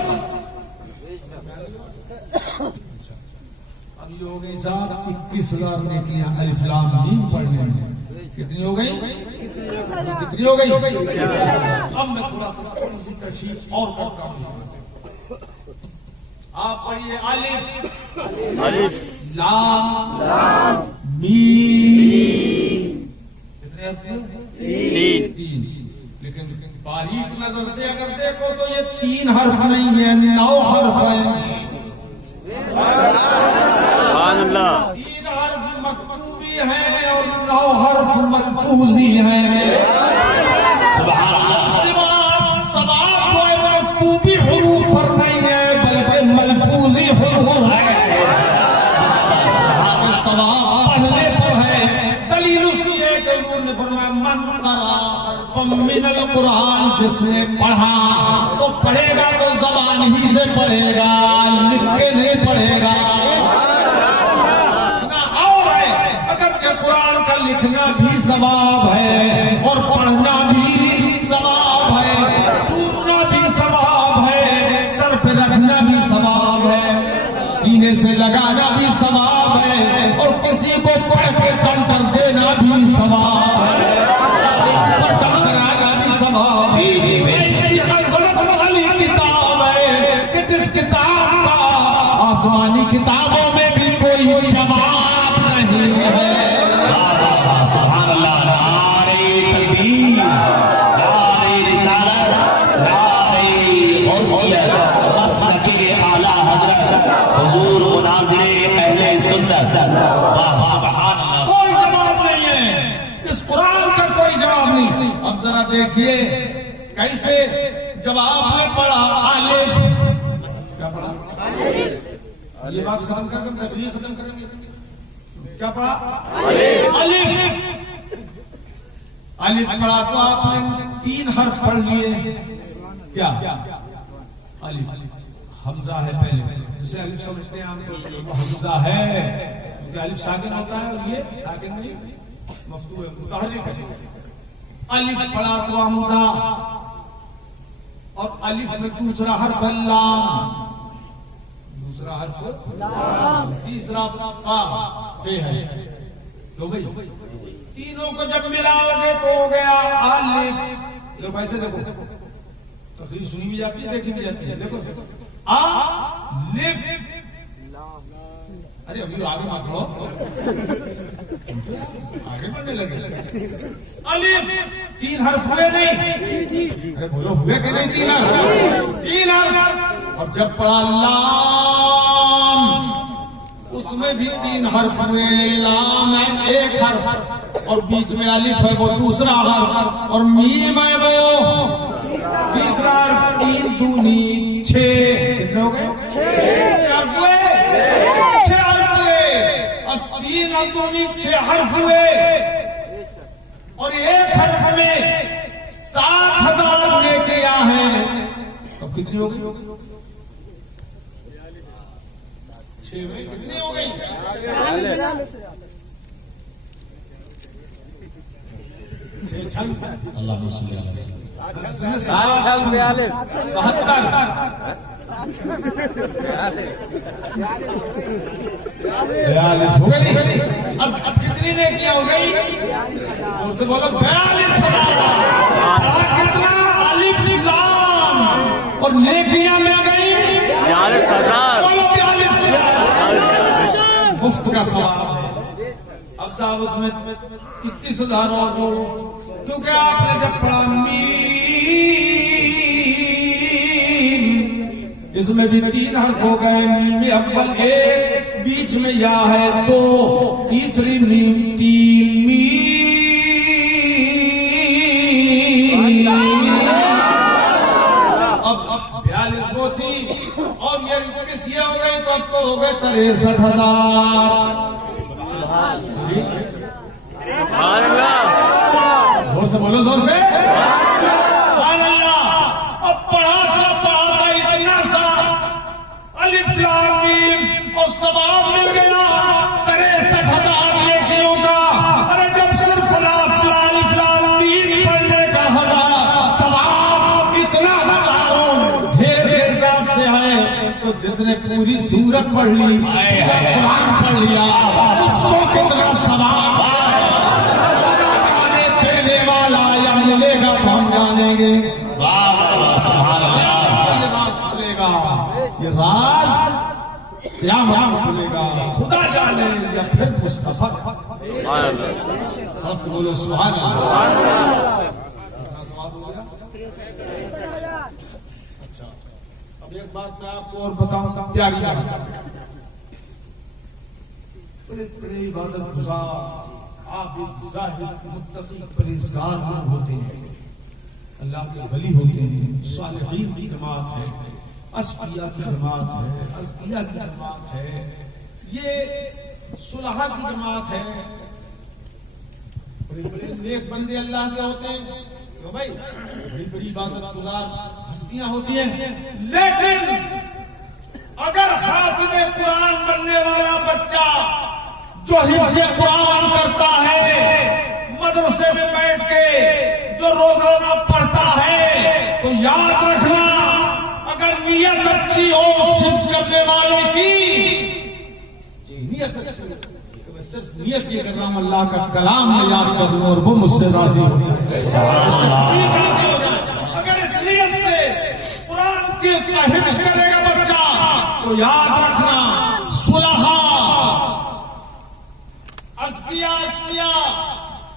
اب یہ ہو گئی صاحب 21,000 نیکیاں الف لام میم پڑھنے میں. کتنی ہو گئی؟ کتنی ہو گئی؟ اب میں تھوڑا سی تشریح اور کرتا ہوں. آپ پڑھیے الف لام میم. کتنے حرف ہیں؟ 3. لیکن باریک نظر سے اگر دیکھو تو یہ 3 حرف نہیں ہے، 9 حرف ہیں. سبحان اللہ. 3 حرف مکتوبی ہیں اور 9 حرف ملفوظی ہیں. سواب جو ہے مکتوبی حروف پر نہیں ہے بلکہ ملفوظی حروف ہے. سواب پڑھنے پر ہے. دلیل اس کی ہے کہ حضور نے فرمایا من قرأ حرفا من القرآن، جس نے پڑھا تو پڑھے گا تو زبان ہی سے پڑھے گا، لکھ کے نہیں پڑھے گا. اور ہے اگرچہ قرآن کا لکھنا بھی ثواب ہے اور پڑھنا بھی ثواب ہے، چومنا بھی ثواب ہے، سر پہ رکھنا بھی ثواب ہے، سینے سے لگانا بھی ثواب ہے، اور کسی کو پڑھ کے دم کر دینا بھی ثواب ہے، دم کرانا بھی ثواب ہے. ایسی عظمت والی کتاب ہے کہ جس کتاب کا آسمانی کتابوں میں بھی کوئی جواب نہیں ہے. سبحان اللہ. نعرہ تکبیر، نعرہ رسالت، نعرہ غوثیت، مسلک اعلیٰ حضرت حضور مناظر اہل سنت. سبحان اللہ. کوئی جواب نہیں ہے، اس قرآن کا کوئی جواب نہیں. اب ذرا دیکھیے کیسے جواب نے پڑھا. الف کیا پڑھا؟ یہ بات ختم کر دیں، تقریر ختم کریں گے. کیا پڑھا؟ الف پڑھا تو آپ نے 3 حرف پڑھ لیے. کیا الف؟ حمزہ ہے پہلے، جسے الف سمجھتے ہیں ہم تو حمزہ ہے کیونکہ الف ساکن ہوتا ہے اور یہ ساکن نہیں مفتوح ہے، متحرک ہے. الف پڑھا تو حمزہ، اور الف میں دوسرا حرف لام، دوسرا حرف لام، تیسرا فا فے ہے. تو بھائی تینوں کو جب ملاؤ گے تو ہو گیا الف. لوگ ایسے دیکھو، تقریر سنی بھی جاتی ہے دیکھی بھی جاتی ہے. دیکھو الف. ارے ابھی آگے مت بڑھو، آگے بڑھنے لگے. الف 3 حرف ہوئے نہیں؟ ارے بولو ہوئے کہ نہیں؟ 3 حرف. اور جب پڑھا لام اس میں بھی 3 حرف ہوئے. لام ہے 1 حرف اور بیچ میں الف ہے وہ دوسرا حرف، اور میم ہے وہ تیسرا حرف. 3 دونی 6. کتنے ہو گئے؟ 6 حرف ہوئے. 6 حرف ہوئے. اب 3 دونی 6 حرف ہوئے. اور ایک حرف میں 60,000 نیکیاں ہیں. اب کتنی ہو گئی؟ 6 میں کتنی ہو گئی؟ اللہ صلی اللہ علیہ وسلم. 42 ہو گئی. اب کتنی نیکیاں ہو گئی؟ اور سے بولو 42,000. کتنا؟ الف لام. اور نیکیاں میں گئی 42,000. بولو 42,000. مفت کا ثواب ہے. اب صاحب اس میں 21,000 اور جوڑو، کیونکہ آپ نے جب پڑھا میم، اس میں بھی 3 حرف ہو گئے. میم اول 1، بیچ میں یا ہے 2، تیسری میم 3. اب 42 وہ تھی اور یہ 21 یہ ہو گئی، تو اب تو ہو گئے 63,000. سبحان اللہ. زور سے بولو، زور سے. سبحان اللہ. اب پڑھا سا پڑھا اتنا سا الف لام میم اور ثواب مل گیا 63,000 نیکیوں کا. ارے جب صرف الف لام میم پڑھنے کا ثواب اتنا ہزاروں ڈھیر کے حساب سے ہے، تو جس نے پوری سورت پڑھ لی، پورا قرآن پڑھ لیا، اس کو کتنا ثواب ملے گا تو ہم جانیں گے. سبحان اللہ. یہ راز کھلے گا، یہ راز قیامت میں کھلے گا. خدا جانے یا پھر مصطفیٰ. سبحان اللہ. اب بولو سبحان اللہ. اتنا سوال ہو گیا. اچھا، اب ایک بات میں آپ کو اور بتاؤں، پیاری بات. بڑے بڑے عبادت گزار، عابد، زاہد، متقی، پرہیزگار لوگ ہوتے ہیں، اللہ کے ولی ہوتے ہیں، صالحین کی جماعت ہے، اصفیاء کی جماعت ہے، ازکیاء کی جماعت ہے، یہ صلحاء کی جماعت ہے. بڑے بڑے نیک بندے اللہ کے ہوتے ہیں، تو بھائی بڑی بڑی عبادت گزار ہستیاں ہوتی ہیں. لیکن اگر حافظ قرآن بننے والا بچہ جو حفظ قرآن کرتا ہے، مدرسے میں بیٹھ کے جو روزانہ پڑھتا ہے، تو یاد رکھنا اگر نیت اچھی ہو حفظ کرنے والے کی، نیت اچھی ہو، تو میں صرف نیت یہ کر رہا ہوں اللہ کا کلام میں یاد کر لوں اور وہ مجھ سے راضی ہو جائے. اگر اس نیت سے قرآن کی حفظ کرے گا بچہ، تو یاد رکھنا صلحاء، اشفیاء،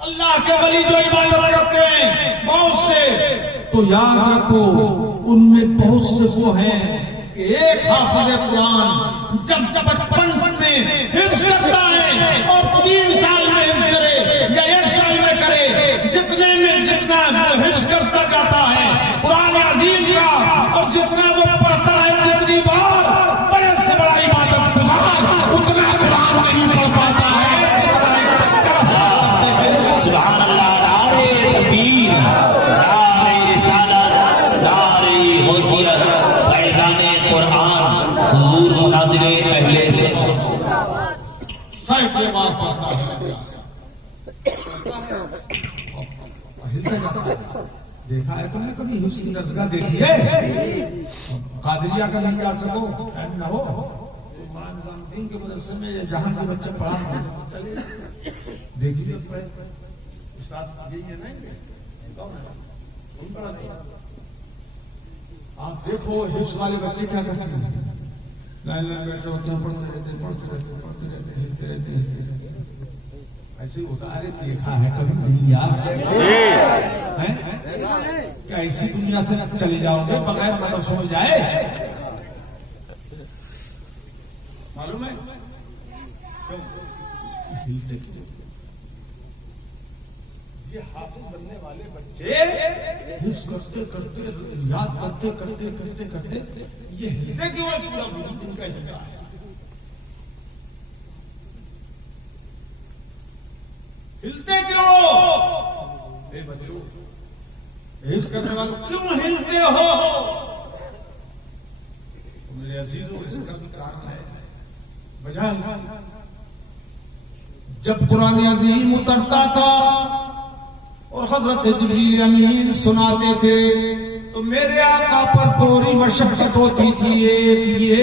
اللہ کے ولی جو عبادت کرتے ہیں بہت سے، تو یاد رکھو ان میں بہت سے وہ ہیں کہ ایک حافظ قرآن جب 55 میں حفظ کرتا ہے اور 3 سال میں حفظ کرے یا 1 سال میں کرے، جتنے میں جتنا وہ حفظ کرتا جاتا ہے قرآن عظیم کا، اور جتنا وہ پڑھتا ہے جتنی بار، بڑے سے بڑا عبادت گزار اتنا قرآن نہیں پڑھ پاتا ہے. سبحان اللہ. نعرہ تکبیر، نعرہ رسالت، نعرہ غوثیت، فیضان قرآن، حضور مناظر اہل سنت. سینکڑوں بار پڑھتا ہے. دیکھا ہے تم نے کبھی حفظ کی درسگاہ دیکھی ہے؟ قادریہ کا نہیں جا سکو نہ ہو، نظام الدین کے مدرسے میں جہاں کے بچے پڑھا دیکھیے استاد یہی ہے نا. آپ دیکھو حفظ والے بچے کیا کرتے ہیں، لائن لائن بیٹھے ہوتے ہیں، پڑھتے رہتے ہیں، پڑھتے رہتے ہیں، پڑھتے رہتے ہیں، ہلتے رہتے ہیں. ایسے ہوتا ہے. دیکھا ہے کبھی نہیں یار؟ کیا ایسی دنیا سے چلے جاؤ گے بغیر مدرسوں میں جائے؟ معلوم ہے یہ حافظ بننے والے بچے حفظ کرتے کرتے، یاد کرتے کرتے کرتے کرتے یہ ہلتے کیوں ہے؟ پورا وجود ان کا ہلتا ہے. ہلتے کیوں؟ بچوں حفظ کرنے والوں کیوں ہلتے ہو؟ میرے عزیزوں اس کا بھی کارن ہے، وجہ جب قرآن عظیم اترتا تھا اور حضرت جبریل امین سناتے تھے تو میرے آقا پر پوری مشقت ہوتی تھی، ایک یہ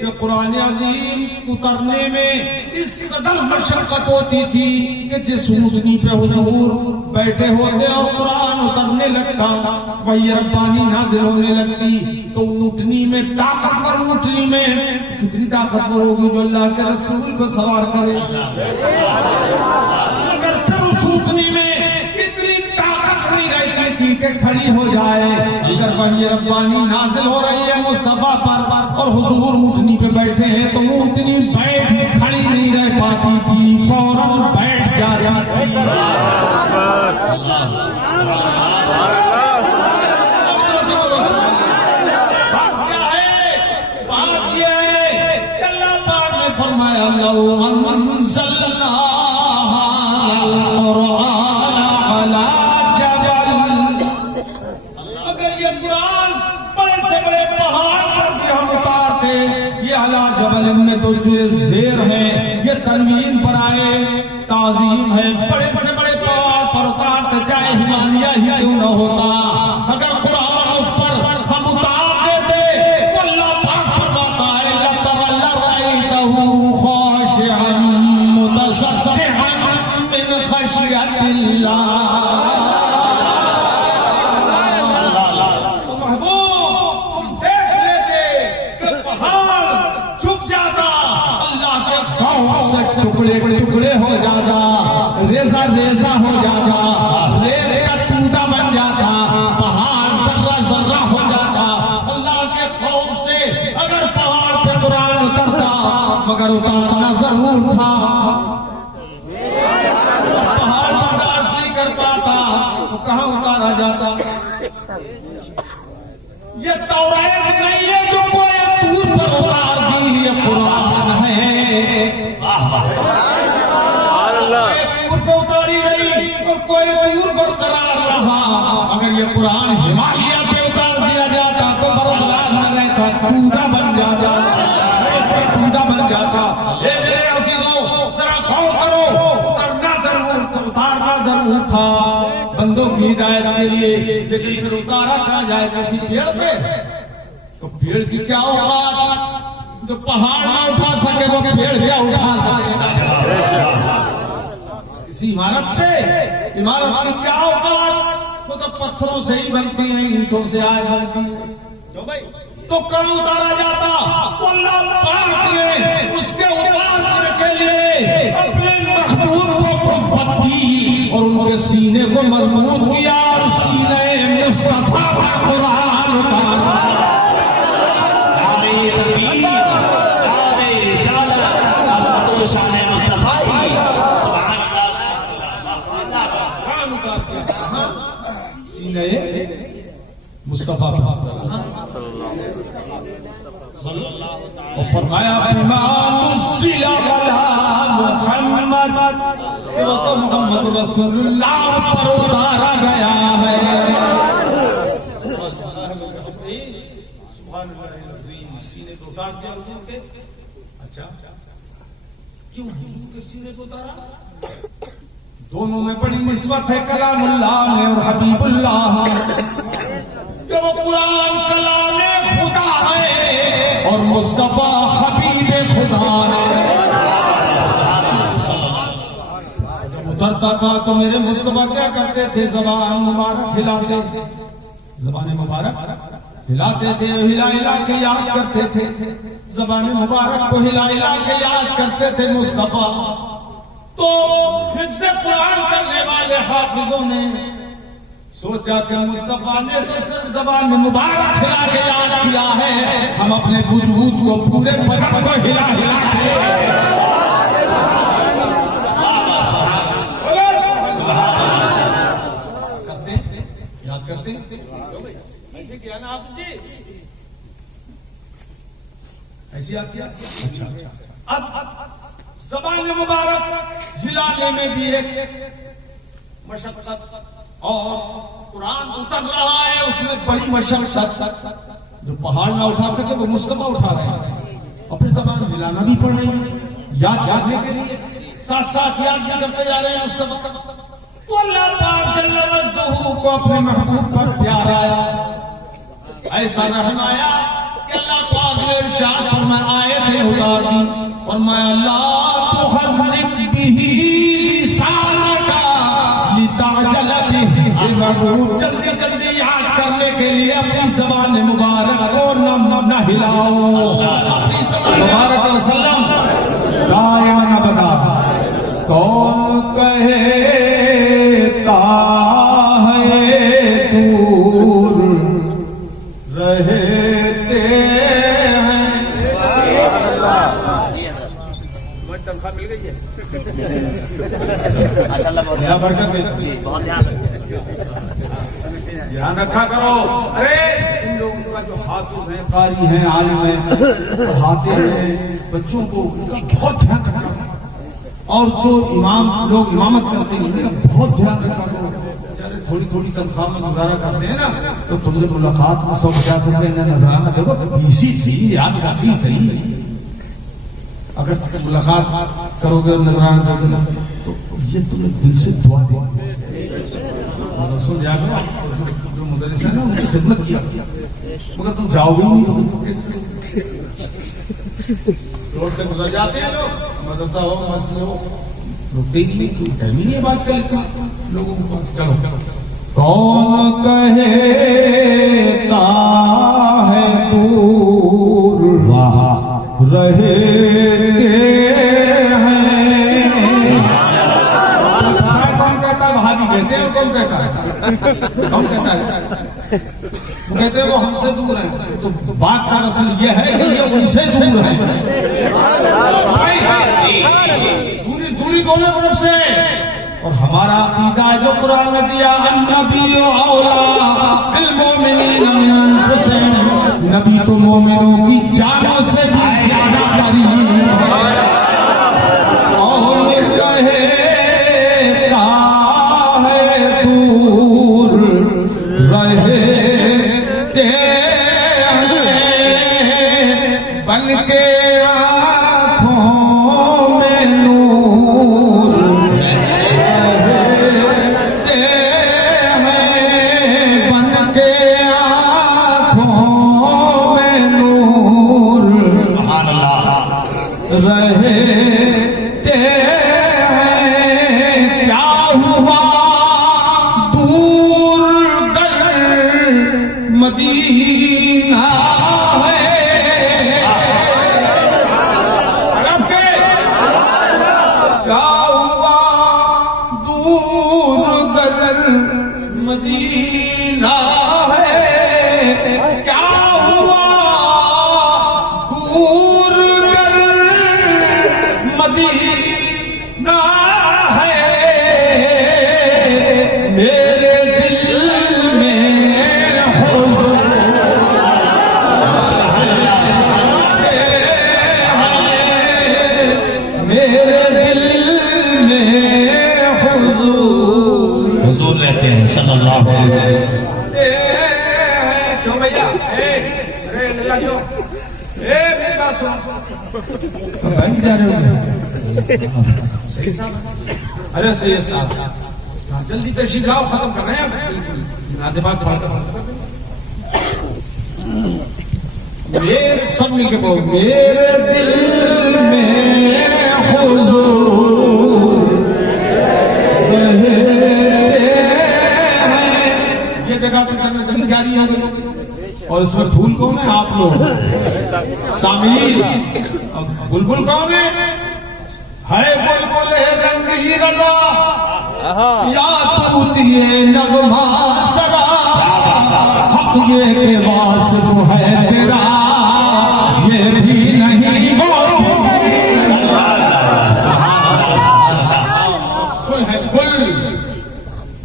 کہ قرآن عظیم اترنے میں اس قدر مشقت ہوتی تھی کہ جس اونٹنی پہ حضور بیٹھے ہوتے اور قرآن اترنے لگتا، وہی ربانی نازل ہونے لگتی، تو اونٹنی میں طاقتور اونٹنی میں کتنی طاقتور ہوگی جو اللہ کے رسول کو سوار کرے، مگر پھر اس اونٹنی میں اتنی طاقت نہیں رہتی تھی کہ کھڑی ہو جائے، ادھر وحی ربانی نازل ہو رہی ہے مصطفیٰ پر اور حضور اونٹنی پہ بیٹھے ہیں تو اونٹنی بیٹھ کھڑی نہیں رہ پاتی تھی، فوراً بیٹھ جاتی تھی۔ فرمایا لو انزلنا القرآن علی جبل، اگر یہ قرآن بڑے سے بڑے پہاڑ پر بھی ہم اتارتے، یہ علی جبل میں تو جو زیر ہے یہ تنوین پر آئے تعظیم ہے، بڑے سے بڑے پہاڑ پر اتارتے چاہے ہمالیہ ہی کیوں نہ ہوتا، اگر قرآن اس پر ہم اتار دیتے تو اللہ پاک فرماتا ہے متصدعا من خشیت اللہ، محبوب تم دیکھ لیتے کہ پہاڑ جھک جاتا، اللہ کے خوف سے ٹکڑے ٹکڑے ہو جاتا، ریزہ ریزہ ہو جاتا، ریت کا تودہ بن جاتا، پہاڑ ذرہ ذرہ ہو جاتا، اللہ کے خوف سے اگر پہاڑ پہ قرآن اترتا، مگر اتارنا ضرور تھا، پہاڑ برداشت نہیں کر پاتا تو کہاں اتارا جاتا؟ یہ توریت نہیں ہے جو کوئی دور پر اتار دی، یہ قرآن ہے، دور پہ اتاری گئی اور کوئی دور برقرار رہا، اگر یہ قرآن ہمالیہ پہ اتار دیا جاتا تو برقرار نہ رہتا، دودہ بن جاتا، دودہ بن جاتا۔ اے میرے عزیزوں ذرا غور کرو، اتارنا ضرور تھا بندوں کی ہدایت کے لیے، لیکن پھر اتارا کہاں جائے؟ کسی پیڑ پہ؟ تو پیڑ کی کیا اوقات، جو پہاڑ نہ اٹھا سکے وہ پیڑ کیا اٹھا سکے گا؟ کسی عمارت پہ، عمارت کی کیا اوقات، وہ تو پتھروں سے ہی بنتی ہیں، اینٹوں سے آج بنتی ہیں، جو بھائی تو کہاں اتارا جاتا؟ تو اللہ پاک نے اس کے اتارنے کے لیے اپنے محبوب کو قوت دی اور ان کے سینے کو مضبوط کیا اور سینے مصطفیٰ پر قرآن اتارا۔ نعرہ تکبیر، نعرہ رسالت، عظمت و شان مصطفیٰ، سبحان اللہ، قرآن اتار دیا سینے مصطفیٰ پر، اور فرمایا بما نزل علی محمد، کہ وہ تو محمد رسول اللہ پر اتارا گیا ہے۔ سبحان اللہ العظیم، سینے کو اتار دیا حضور کے، اچھا کیوں حضور کے سینے کو اتارا؟ دونوں میں بڑی نسبت ہے کلام اللہ میں اور حبیب اللہ، کہ وہ قرآن کلام خدا ہے اور مصطفیٰ حبیب خدا ہے۔ جب اترتا تھا تو میرے مصطفیٰ کیا کرتے تھے؟ زبان مبارک ہلاتے، زبان مبارک ہلاتے تھے، ہلا ہلا کے یاد کرتے تھے، زبان مبارک کو ہلا ہلا کے یاد کرتے تھے مصطفیٰ۔ تو حفظ قرآن کرنے والے حافظوں نے سوچا کہ مصطفیٰ نے تو صرف زبان مبارک ہلا کے یاد کیا ہے، ہم اپنے وجود کو پورے بدن کو ہلا ہلا کے کرتے یاد کرتے۔ ایسے کیا نا آپ جی، ایسی یاد کیا؟ اب زبان مبارک ہلانے میں بھی ایک مشقت اور قرآن اتر رہا ہے، اس میں بڑی مشقت، جو پہاڑ نہ اٹھا سکے وہ مصطفیٰ اٹھا رہے ہیں، اپنی زبان ہلانا بھی پڑ رہی ہے، یاد کرنے کے لیے ساتھ ساتھ یاد بھی کرتے جا رہے ہیں مصطفیٰ۔ تو اللہ پاک جل وجدہ کو اپنے محبوب پر پیار آیا، ایسا رحم آیا کہ اللہ پاک نے ارشاد فرمایا، آیتیں اتار دی، فرمایا لا تحرک بہ لسانک لتعجل بہ، اے محبوب جلدی جلدی یاد کرنے کے لیے اپنی زبان مبارک کو نہ ہلاؤ، اپنی زبان مبارک وسلم دائما ابدا۔ کون کہتا ہے دور رہتے ہیں، تنخواہ مل گئی ہے؟ اللہ برکت دے، دھیان رکھا کرو۔ ارے ان لوگوں کا جو حافظ ہیں، قاری ہیں، عالم ہیں، پڑھاتے ہیں بچوں کو، ان کا بہت دھیان رکھا کرو، اور جو امام لوگ امامت کرتے ہیں ان کا بہت دھیان رکھا کرو۔ بیچارے تھوڑی تھوڑی تنخواہ میں گزارا کرتے ہیں نا، تو تم سے ملاقات میں 150 روپے نظرانہ دیکھو، 20 صحیح یار، 10 صحیح۔ اگر ملاقات کرو گے نظرانہ دو گے تو یہ تمہیں دل سے دعا دے، مدرسوں جا کر جو مدرس ہے نا ان کی خدمت کیا، مگر تم جاؤ گے نہیں تو روڈ سے گزر جاتے ہیں لوگ، مدرسہ ہو مسجد ہو، رکتے ہی نہیں، کوئی ٹائم ہی نہیں بات کر لیتے لوگوں کو۔ چلو کون کہتا ہے دور رہتے ہیں، کون کہتا ہے بھابھی کہتے ہیں، کون کہتا ہے، کون کہتا ہے، وہ کہتے ہیں وہ ہم سے دور ہیں، تو بات کا اصل یہ ہے کہ یہ ان سے دور ہے، دوری دونوں طرف سے۔ اور ہمارا عقیدہ ہے جو قرآن نے دیا، النبی اولا بالمؤمنین من انفسہم، نبی تو مومنوں کی جانوں سے بھی زیادہ قریب ہے۔ اور کہتا ہے دور رہتے ہیں، بن کے آنکھوں میں نور رہتے ہیں، بن کے آنکھوں میں نور رہتے ہیں۔ کیا ہوا دور گر مدینہ ہے، عرب کے کیا ہوا دور گر مدینہ ہے، کیا ہوا دور گر مدینہ ہے، میرے دل میں حضور میرے دل میں حضور رہتے ہیں صلی اللہ علیہ وسلم۔ کیوں بھیا، میری بات سنو، بینک جا رہے ہو؟ ارے سید صاحب جلدی تشریف لاؤ، ختم کر رہے ہیں نادبات بات۔ سب مل کے بولو، میرے دل میں حضور رہتے ہیں۔ یہ جگہ پہ کرنا دل جاری ہوگی، اور اس میں پھول کون ہے؟ آپ لوگ سامعین۔ بلبل کون ہے بلبل رنگی رضا، یا طوطیے نغمہ سرا، حق یہ کہ واصف ہے تیرا، یہ بھی نہیں وہ گل ہے، گل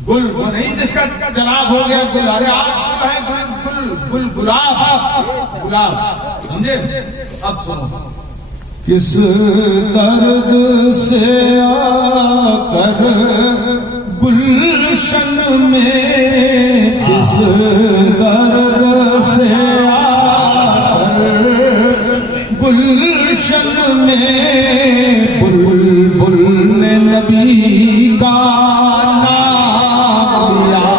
گل وہ نہیں جس کا چراغ ہو گیا گل، ارے آپ گل ہے، گل گل گل گلاب، گلاب، سمجھے؟ اب سنو، کس درد سے آ کر گلشن میں کس درد سے آ کر گلشن میں بلبل نے نبی کا نام لیا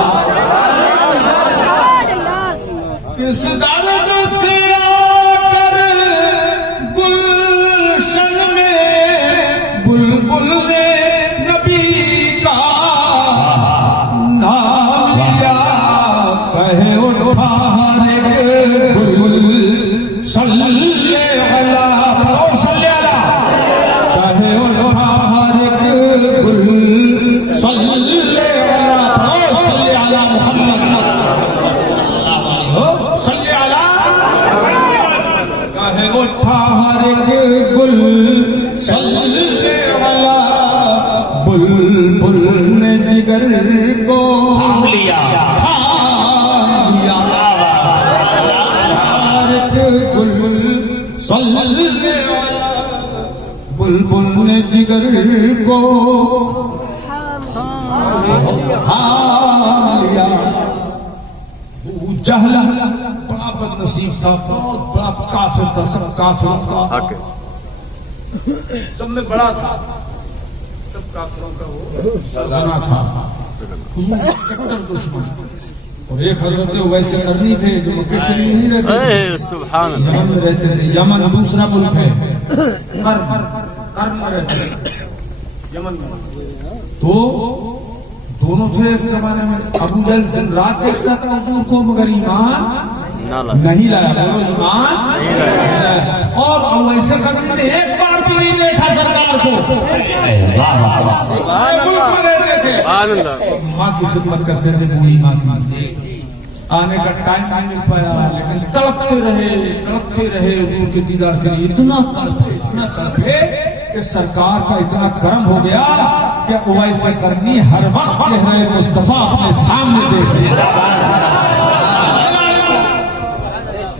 کس درد سے آ کر گلشن میں بلبل نے نبی کا نام لیا کہے اٹھا ہر ایک گل صلی کہے اٹھا ہر ایک گل صلی علی محمد صلی علی کہے اٹھا ہر ایک گل صلی علی بلبل نے جگر کو تھام لیا ہر ایک گل صلی علی بلبل نے جگر کو تھام لیا ابو جہل بڑا بد نصیب تھا بہت بڑا کافر تھا سب کافروں کا سب میں بڑا تھا سب کافروں کا وہ سردار تھا کٹر دشمن اور ایک حضرت ویسے کرنی تھے جو مکہ شریف میں نہیں رہتے سبحان اللہ یمن میں رہتے تھے یمن دوسرا ملک ہے قرن میں رہتے تھے یمن میں تو دونوں تھے ایک زمانے میں ابو جہل دن رات دیکھتا تھا حضور کو مگر ایمان نہیں لایا بولو ایمان نہیں لایا اور ویسے کرنی نے ایک بار بھی نہیں دیکھا سرکار کو ملک میں رہتے تھے ماں کی خدمت کرتے تھے بوڑھی ماں کی آنے کا ٹائم نہیں مل پایا لیکن تڑپتے رہے حضور کے دیدار کے لیے اتنا تڑپے کہ سرکار کا اتنا کرم ہو گیا کہ اویس کرنی ہر وقت چہرہ مصطفیٰ اپنے سامنے دیکھ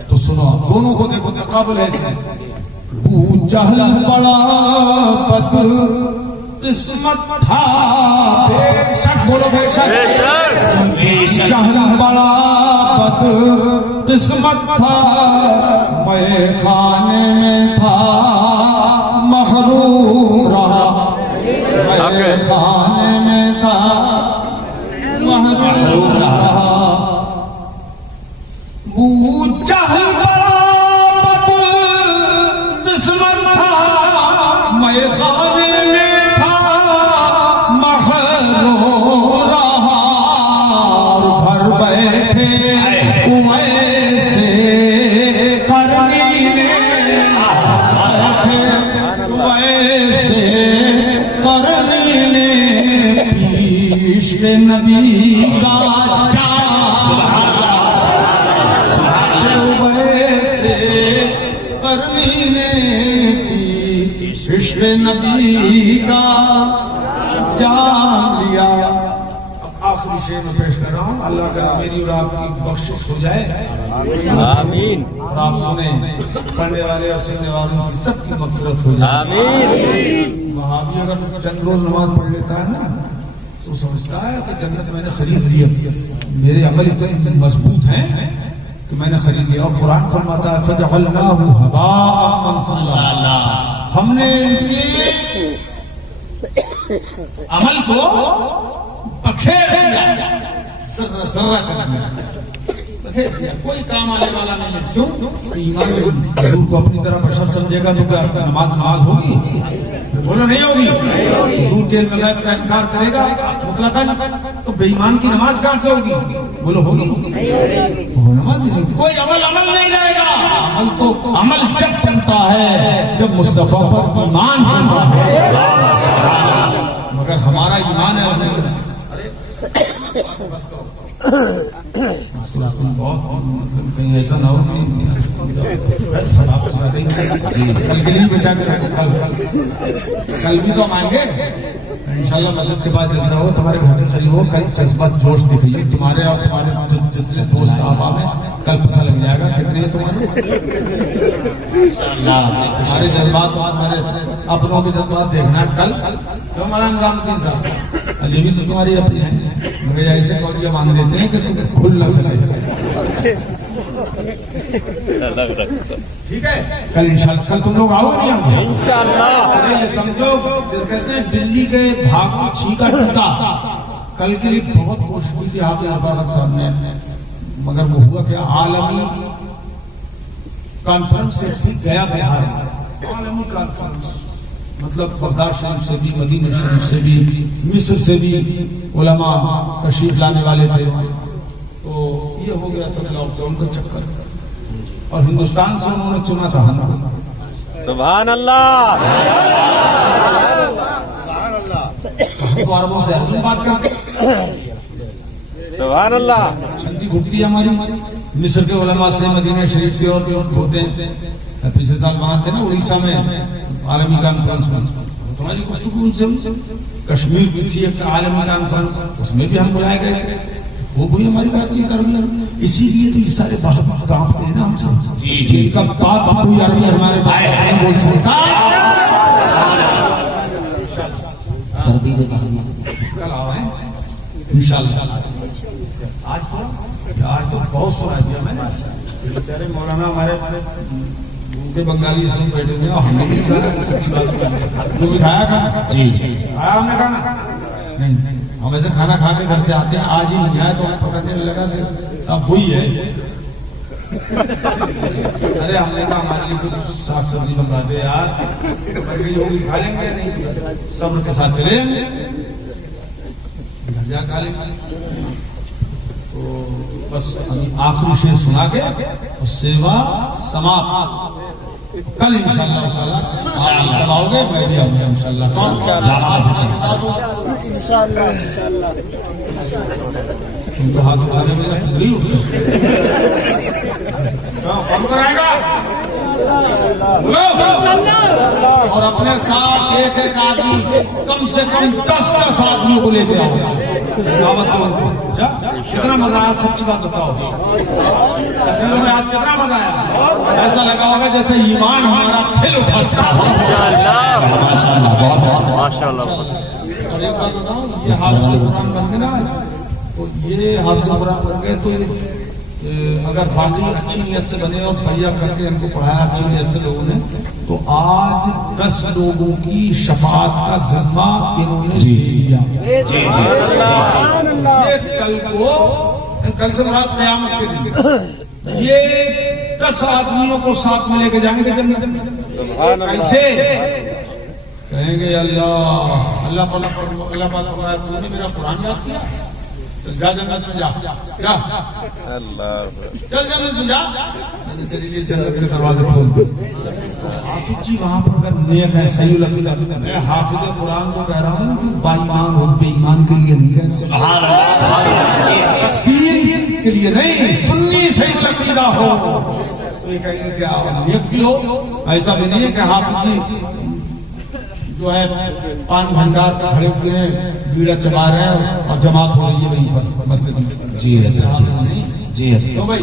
تو سنو دونوں کو دیکھو تقابل ایسے ابو جہل بڑا بد قسمت تھا بے شک بولو بے شک جہل بڑا بد قسمت تھا میں خانے میں تھا محروم رہا میں خانے میں تھا محروم رہا ابو جہل بڑا بد قسمت تھا میں خانے میں نبی کا ویسے کرنی نے عشق نبی کا جان لیا اب آخری شعر میں پیش کر رہا ہوں اللہ کا میری اور آپ کی بخشش ہو جائے آمین اور آپ سنیں پڑھنے والے اور سننے والوں کی سب کی مغفرت ہو جائے آمین وہابی اگر چند روز نماز پڑھ لیتا ہے نا تو سمجھتا ہے کہ جنت میں نے خرید لی میرے عمل اتنے مضبوط ہیں کہ میں نے خرید لیا اور قرآن فرماتا ہے فجعلناہ ھباء منثورا ہم نے ان کے عمل کو بکھیر دیا ذرہ ذرہ کر دیا کوئی کام آنے والا نہیں ہے کیوں ایمان حضور کو اپنی طرح بشر سمجھے گا تو کیا نماز ہوگی بولو نہیں ہوگی حضور جیل میں غیب کا انکار کرے گا مطلقاً تو بے ایمان کی نماز کہاں سے ہوگی بولو ہوگی نماز نہیں ہوگی کوئی عمل نہیں رہے گا عمل جب بنتا ہے جب مصطفیٰ پر ایمان بنتا ہے مگر ہمارا ایمان ہے کہیں ایسا نہ ہو کل کے لیے بچا کے کل بھی تو ہم آئیں گے انشاءاللہ مسجد کے بعد جلسہ ہو تمہارے گھر کے قریب ہو کل جذبہ جوش دکھائیے تمہارے اور تمہارے سے دوست احباب ہیں کل پتہ لگ جائے گا کتنے ہیں تمہارے ہمارے جذبات اور ہمارے اپنوں کے جذبات دیکھنا کل تو ہمارا نظام الدین صاحب یہ بھی تو تمہاری اپنی ہے، مگر ایسے قولیہ مان دیتے ہیں کہ تم کھل نہ سکے. ٹھیک ہے، کل انشاءاللہ کل تم لوگ آؤ نہیں؟ ہم انشاءاللہ. یہ سمجھو جس کہتے ہیں بلی کے بھاگ میں چھینکا ٹوٹا. کل کے لیے بہت کوشش کی تھی آپ عبادت صاحب نے، مگر وہ ہوا کہ عالمی کانفرنس سے تھی گیا بہار میں. عالمی کانفرنس مطلب بغداد شریف سے بھی، مدینہ شریف سے بھی، مصر سے بھی علماء تشریف لانے والے تھے. تو یہ ہو گیا سب لاک ڈاؤن کا چکر، اور ہندوستان سے انہوں نے چنا تھا ہم کو. سبحان اللہ. ہم تو عربوں سے عربی بات کرتے ہیں. سبحان اللہ. چھنتی گھٹتی ہے ہماری مصر کے علماء سے، مدینہ شریف کے اور ہوتے ہیں. پچھلے سال وہاں تھے نا اڑیسہ میں عالمی کانفرنس میں، تمہاری گفتگو ان سے ہوئی. کشمیر بھی تھی ایک عالمی کانفرنس، اس میں بھی ہم بلائے گئے، وہ بھی ہماری بات چیت کر رہے. اسی لیے تو یہ سارے باہر کانپتے ہیں نا ہم سے. جن کا باپ کوئی عربی ہمارے بھائی نہیں بول سکتا. کل آؤ ہیں انشاءاللہ. آج تو بہت سنا دیا میں نے. بیچارے مولانا ہمارے ان کے بنگالی سے بیٹھے ہوئے، اور ہم نے بھی کھایا. سچی بات وہ بھی کھایا کھانا. جی کھایا ہم نے کھانا نہیں. ہم ایسے کھانا کھا کے گھر سے آتے ہیں، آج ہی نہیں آئے تو پکڑنے لگا کہ صاحب وہی ہے. ارے ہم نے کہا ہمارے لیے کچھ ساگ سبزی بنوا دے یار، ہوگی کھا لیں گے نہیں، صبر کے ساتھ چلے جائیں گے کھا لیں گے. تو بس آخری شعر سنا کے سیوا سماپت. کل انشاءاللہ تعالی سب آؤ گے، میں بھی آؤں گا انشاءاللہ. ان کو ہاتھ اٹھانے میں پوری اٹھ گئی. کون کرائے گا؟ اور اپنے ساتھ ایک ایک آدمی کم سے کم 10 آدمیوں کو لے کے آؤ. دعوت دو ان کو. کتنا مزہ آیا؟ سچی بات بتاؤ. میں آج کتنا مزہ آیا؟ ایسا لگا ہوگا جیسے ایمان ہمارا کھل اٹھاتا ہے. ماشاءاللہ بہت بہت ماشاءاللہ. اور ایک بات بتاؤں، یہ حافظ قرآن بن گئے نا، تو یہ حافظ قرآن بن گئے تو اگر باقی اچھی نیت سے بنے اور بڑھیا کر کے ان کو پڑھایا اچھی نیت سے لوگوں نے، تو آج 10 لوگوں کی شفاعت کا ذمہ انہوں نے لیا. یہ کل سے مراد قیامت کے دن یہ 10 آدمیوں کو ساتھ میں لے کے جائیں گے جنت. کیسے کہیں گے؟ اللہ پاک فرمایا تو نے میرا قرآن یاد کیا، جا جنت میں جا. چل جنت میں جا. تیرے لیے جنت کے دروازے کھول دے. حافظ جی وہاں پر اگر نیت ہے صحیح العقیدہ، میں حافظ قرآن کو کہہ رہا ہوں با ایمان ہو، بے ایمان کے لیے نہیں کہہ سکتا، دین کے لیے نہیں، سنی صحیح العقیدہ ہو تو یہ کہیں گے کیا نیت بھی ہو. ایسا بھی نہیں ہے کہ حافظ جی جو ہے پان بھنڈار کھڑے ہوئے ہیں، بیڑا چبا رہے ہیں اور جماعت ہو رہی ہے وہیں پر مسجد میں. جی جی تو بھائی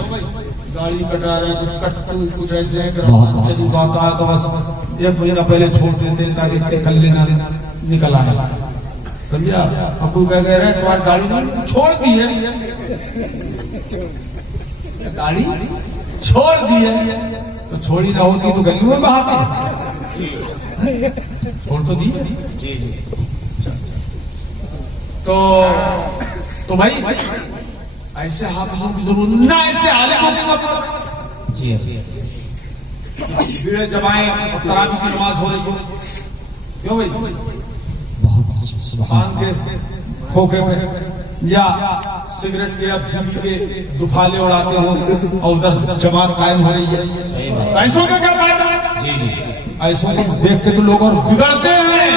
گاڑی کٹا رہے ہیں، کچھ ایسے ہیں کہ آتا ہے تو بس 1 مہینہ پہلے چھوڑ دیتے ہیں تاکہ کل لینا نکل آئے. سمجھا؟ اب کوئی کہہ رہے ہیں تمہاری گاڑی چھوڑ دی ہے، گاڑی چھوڑ دی ہے تو چھوڑی نہ ہوتی تو گلیوں میں بہاتے. چھوڑ تو دی. تو بھائی ایسے حافظوں کی ضرورت نہ، ایسے عالموں کی ضرورت. بیڑے جمائیں اور تراویح کی نماز ہو رہی ہو، کیوں بھائی؟ سبحان کے کھوکے میں یا سگریٹ کے یا بیڑی کے دفالے اڑاتے ہو اور ادھر جماعت قائم ہو رہی ہے. ایسوں کا کیا فائدہ؟ ایسوں کو دیکھ کے تو لوگ اور بگڑتے ہیں.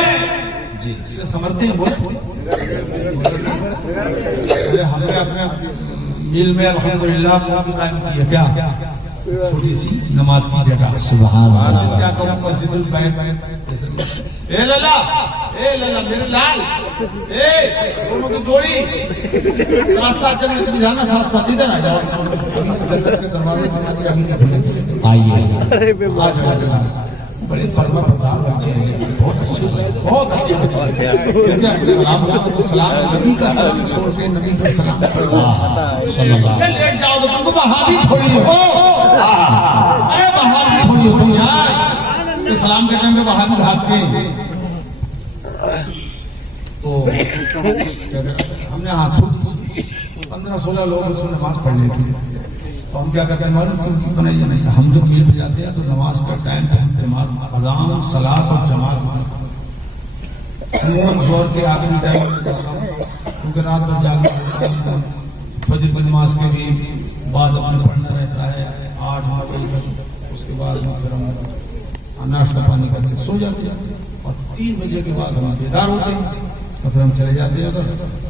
اسے سمجھتے ہیں. ہم نے اپنے میل میں الحمدللہ قائم کی ہے کیا چھوٹی سی نماز کی جگہ. سبحان اللہ. کیا کروں مسجد البیت میں اے لالا میرے لال دونوں کی جوڑی ساتھ جنت میں جانا، ساتھ ادھر آ جاؤ. آئیے بڑے فرما بردار بچے ہیں، بہت اچھے بہت اچھے بچے ہیں۔ سلام تو سلام نبی کا سلام چھوڑ کے نبی کا سلام سے لیٹ جاؤ تو تم کو وہابی تھوڑی ہو، ارے وہابی تھوڑی ہو تم یار، سلام کے ٹائم میں وہابی بھاگتے ہیں۔ تو ہم نے ہاتھ چھوٹی سی 15-16 لوگ اس میں نماز پڑھ لیتے ہیں، تو ہم کیا کرتے ہیں معلوم کیوں بنائیے نہیں، ہم جب مل پہ جاتے ہیں تو نماز کا ٹائم پہ ہم جماعت اذان صلاۃ اور جماعت عموماً زور کے آخری ٹائم میں جاتا ہوں، کیونکہ رات بھر جاگنا ہوتا ہے، فجر کی نماز کے بھی بعد اپنے پڑھنا رہتا ہے 8-9 بجے تک، اس کے بعد پھر ہم ناشتہ پانی کر کے سو جاتے ہیں اور 3 بجے کے بعد ہم بیدار ہوتے ہیں، تو پھر ہم چلے جاتے ہیں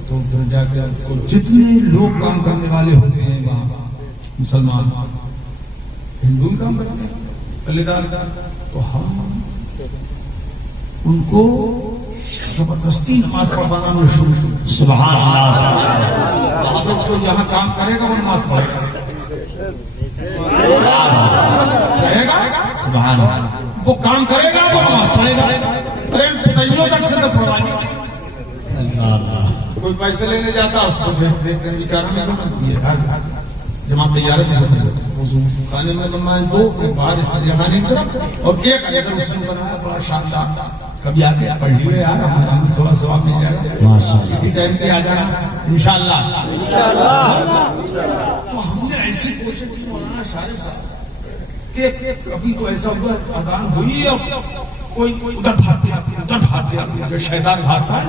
تو پھر جا کے جتنے لوگ کام کرنے والے ہوتے ہیں وہاں مسلمان ہندو کام کرتے ہیں پہلے دار، تو ہم ان کو زبردستی نماز پڑھوانا میں شروع کیا۔ سبحان اللہ حافظ کو یہاں کام کرے گا وہ نماز پڑھے گا، رہے گا سبحان اللہ، وہ کام کرے گا وہ نماز پڑھے گا، ارے پتائیوں تک سے تو پڑھوا دیں۔ کوئی پیسے لینے جاتا اس کو دیکھتے ہیں بیچارہ میں جماعت تیار ہے، کھانے میں بنوائیں 2 باہر اس طرح کھانے کی طرف اور ایک اگر اس نے بنایا بڑا شاندار، کبھی آ کے پڑھ لیے یار ہمارا تھوڑا ثواب مل جائے گا، اسی ٹائم پہ آ جانا انشاءاللہ۔ تو ہم نے ایسی کوشش کی مولانا شارف صاحب کہ کبھی تو ایسا ہوا اذان ہوئی اور کوئی ادھر بھاگ گیا ادھر بھاگ گیا، جو شیطان بھاگتا ہے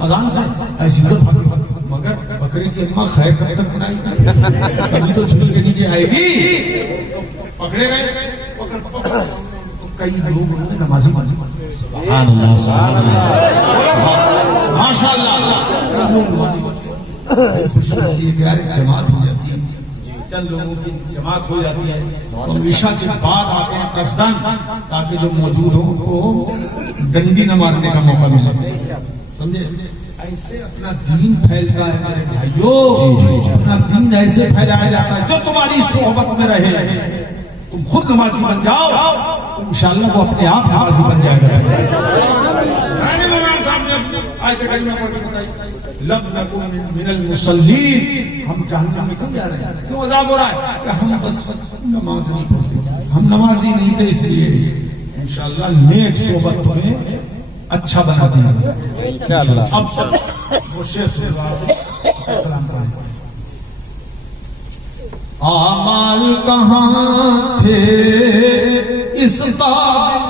اذان سے ایسی ادھر بھاگ گیا، مگر بکرے کی اماں خیر کب تک بنائی، کبھی تو جھول کے نیچے آئے گی، پکڑے گئے کئی لوگ نمازی بنے، سبحان اللہ سبحان اللہ ماشاء اللہ نمازی بنتے، جماعت ہو جاتی ہے، چند لوگوں کی جماعت ہو جاتی ہے اور عشاء کے بعد آتے ہیں قصدن تاکہ جو موجود ہوں ان کو ڈنڈی نہ مارنے کا موقع ملے، سمجھے؟ ایسے اپنا دین پھیلتا ہے میرے بھائیو، اپنا دین ایسے پھیلایا جاتا ہے، جو تمہاری صحبت میں رہے تم خود نمازی بن جاؤ انشاءاللہ وہ اپنے آپ نمازی بن جائے گا۔ آیت کریمہ پڑھ کے بتائی لم نکن من المصلین، ہم جہنم میں کیوں جا رہے ہیں، کیوں عذاب ہو رہا ہے کہ ہم بس نماز نہیں پڑھتے، ہم نمازی نہیں تھے، اس لیے انشاءاللہ نیک صحبت تمہیں اچھا بنا دیں گے انشاءاللہ۔ اب وہ شیخ السلام علیکم، اعمال کہاں تھے اس قابل،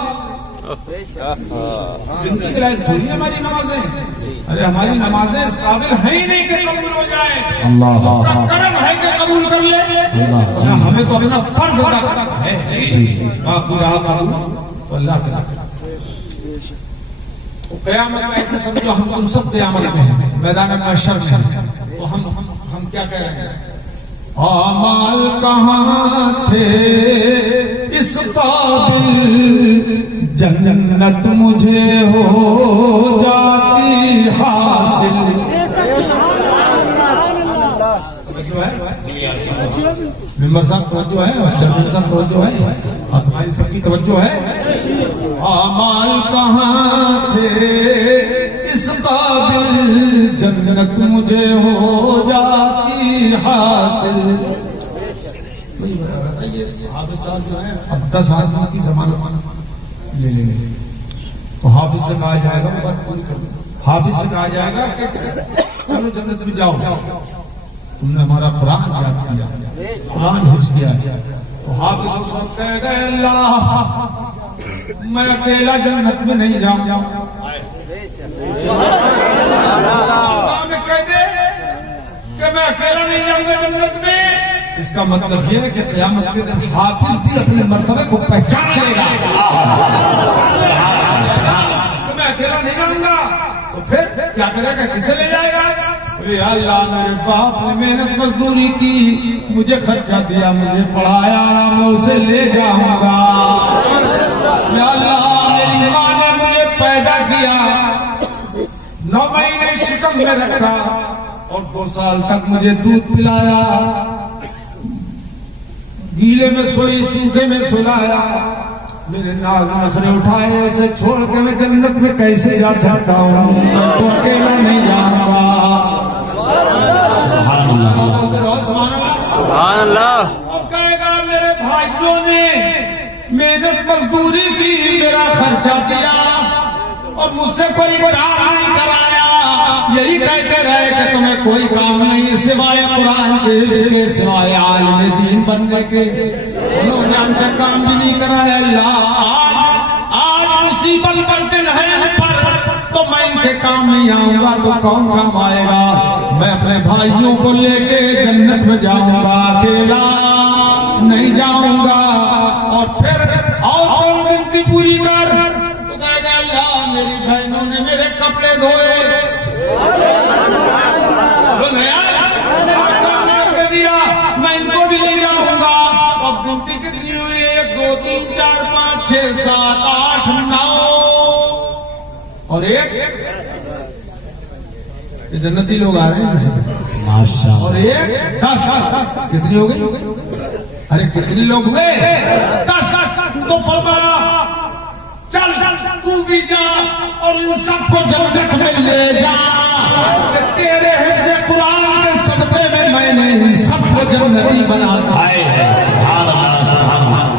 ان کی غلط تھوڑی ہماری نمازیں، ارے ہماری نمازیں اس قابل ہیں ہی نہیں کہ قبول ہو جائے، اللہ اس کا کرم ہے کہ قبول کر لے، ہمیں تو اپنا فرض ادا کرنا ہے، باقی رہا قبول تو اللہ کے قیامت میں ایسے سمجھو ہم تم سب قیامت میں ہیں، میدان محشر میں ہیں، تو ہم کیا کہہ رہے ہیں، اعمال کہاں تھے اس قابل، جنت مجھے ہو جاتی حاصل۔ ممبر صاحب توجہ ہے، چیئرمین صاحب توجہ ہے، اور تمہاری سب کی توجہ ہے، اعمال کہاں تھے اس قابل، جنت مجھے ہو جاتی حاصل۔ حافظ صاحب جو ہے اب 10 آدمی کی ضمانت لے لیں گے، تو حافظ سے کہا جائے گا، حافظ سے کہا جائے گا کہ چلو جنت میں جاؤ، تم نے ہمارا قرآن یاد کیا، قرآن حفظ کیا، تو حافظ اس وقت کہے گا اللہ میں اکیلا جنت میں نہیں جاؤں گا، کہہ دے کہ میں اکیلا نہیں جاؤں گا جنت میں، اس کا مطلب یہ ہے کہ قیامت کے دن حافظ بھی اپنے مرتبے کو پہچان لے گا، کہ میں اکیلا نہیں جاؤں گا، تو پھر کیا کرے گا، کسے لے جائے گا، یا اللہ میرے باپ نے محنت مزدوری کی، مجھے خرچہ دیا، مجھے پڑھایا، میں اسے لے جاؤں گا، یا اللہ میری ماں نے مجھے پیدا کیا، 9 مہینے شکم میں رکھا اور 2 سال تک مجھے دودھ پلایا، گیلے میں سوئی سوکھے میں سلایا، میرے ناز نخرے اٹھائے اسے چھوڑ کے میں جنت میں کیسے جا سکتا ہوں؟ میں تو اکیلا نہیں جاؤں گا۔ سبحان اللہ سبحان اللہ۔ اور کہے گا میرے بھائیوں نے محنت مزدوری کی، میرا خرچہ دیا اور مجھ سے کوئی کام نہیں کرایا، یہی کہتے رہے کہ تمہیں کوئی کام نہیں سوائے قرآن کے عشق کے، سوائے عالم دین بننے کے، انہوں نے ہم سے کام بھی نہیں کرایا۔ اللہ آج مصیبت کا دن ہے پر تو میں ان کے کام نہیں آؤں گا تو کون کام آئے گا؟ میں اپنے بھائیوں کو لے کے جنت میں جاؤں گا، اکیلا نہیں جاؤں گا۔ اور پھر اور کون گنتی پوری کر تو کہے گا اللہ میری بہنوں نے میرے کپڑے دھوئے، کام کر کے دیا، میں ان کو بھی لے جاؤں گا۔ اور گنتی کتنی ہوئی؟ 1 2 3 4 5 6 7 8 9 اور ایک یہ جنتی لوگ آ رہے ہیں ماشاء اور اللہ ایک 10 کتنی ہو گئی؟ ارے کتنے لوگ ہوئے؟ 10۔ تو فرمایا چل تو بھی جا اور ان سب کو جنت میں لے جا کہ تیرے حفظ قرآن کے صدقے میں نے ان سب کو جنتی بنا دیا۔ سبحان اللہ سبحان اللہ۔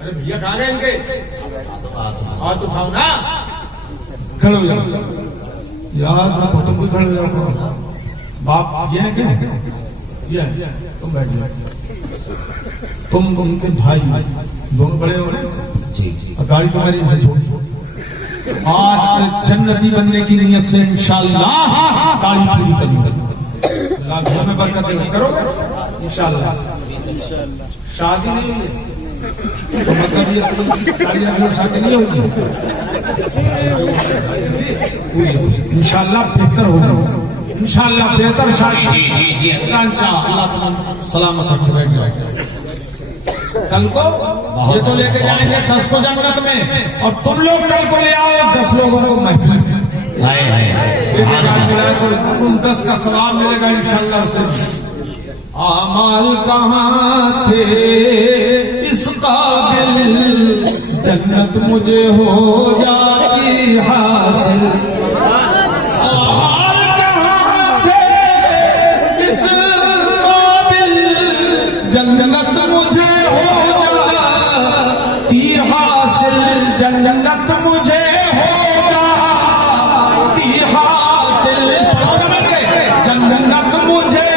ارے بھیا کھا گئے ان کے ہاتھ اٹھاؤ نا، کھڑے ہو جاؤ یاد رکھو، تم بھی کھڑے ہو جاؤ۔ باپ یہ ہے کیا؟ یہ ہے، تم بیٹھ جاؤ، تم ان کے بھائی دونوں بڑے ہو رہے جی اور گاڑی تمہاری ان سے چھوٹی، آج سے جنتی بننے کی نیت سے انشاءاللہ گاڑی پوری کریں، اللہ گھر میں برکت دے کرو انشاءاللہ۔ شادی نہیں ہوئی ہے تو مطلب یہ شادی نہیں ہوگی، انشاءاللہ بہتر ہوگا، انشاءاللہ بہتر شادی۔ جی اللہ تم سلامت رکھ کے بیٹھ جاؤ۔ کل کو یہ تو لے کے جائیں گے 10 کو جنت میں، اور تم لوگ کل کو لے آؤ 10 لوگوں کو محفل میں، ان 10 کا ثواب ملے گا انشاءاللہ اسے۔ اعمال کہاں تھے اس قابل، جنت مجھے ہو جاتی حاصل۔ اعمال کہاں تھے اس قابل، جنت مجھے ہو جاتی حاصل، جنت مجھے ہو جاتی حاصل، جنت مجھے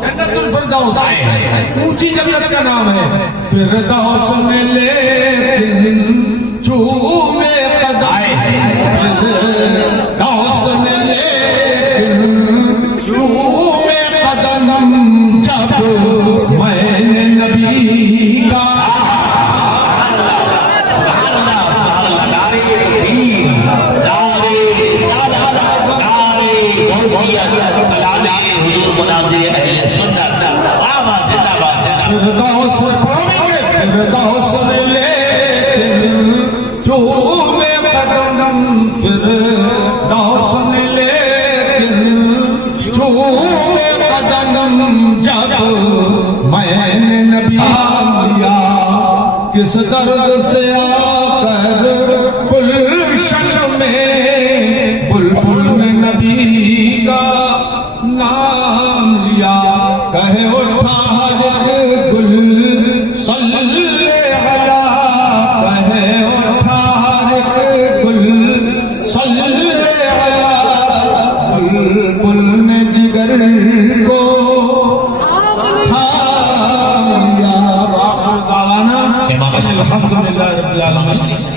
جنت الفردوس اونچی جنت کا نام ہے، فردوس میں لیکن چومے قدم، فردوس میں لیکن چومے قدم، جب میں نے نبی کا فردوس فردوس میں لیکن چومے قدم، فردوس میں لیکن چومے قدم، جب میں نے نبی لیا کس درد سے آ کر گلشن میں، بلبل نے نبی کا نام لیا، کہے اٹھا ہر گل صلی علی، کہے اٹھا ہر گل صلی علی، بلبل نے جگر کو تھام لیا۔ وآخر دعوانا الحمدللہ رب العالمین۔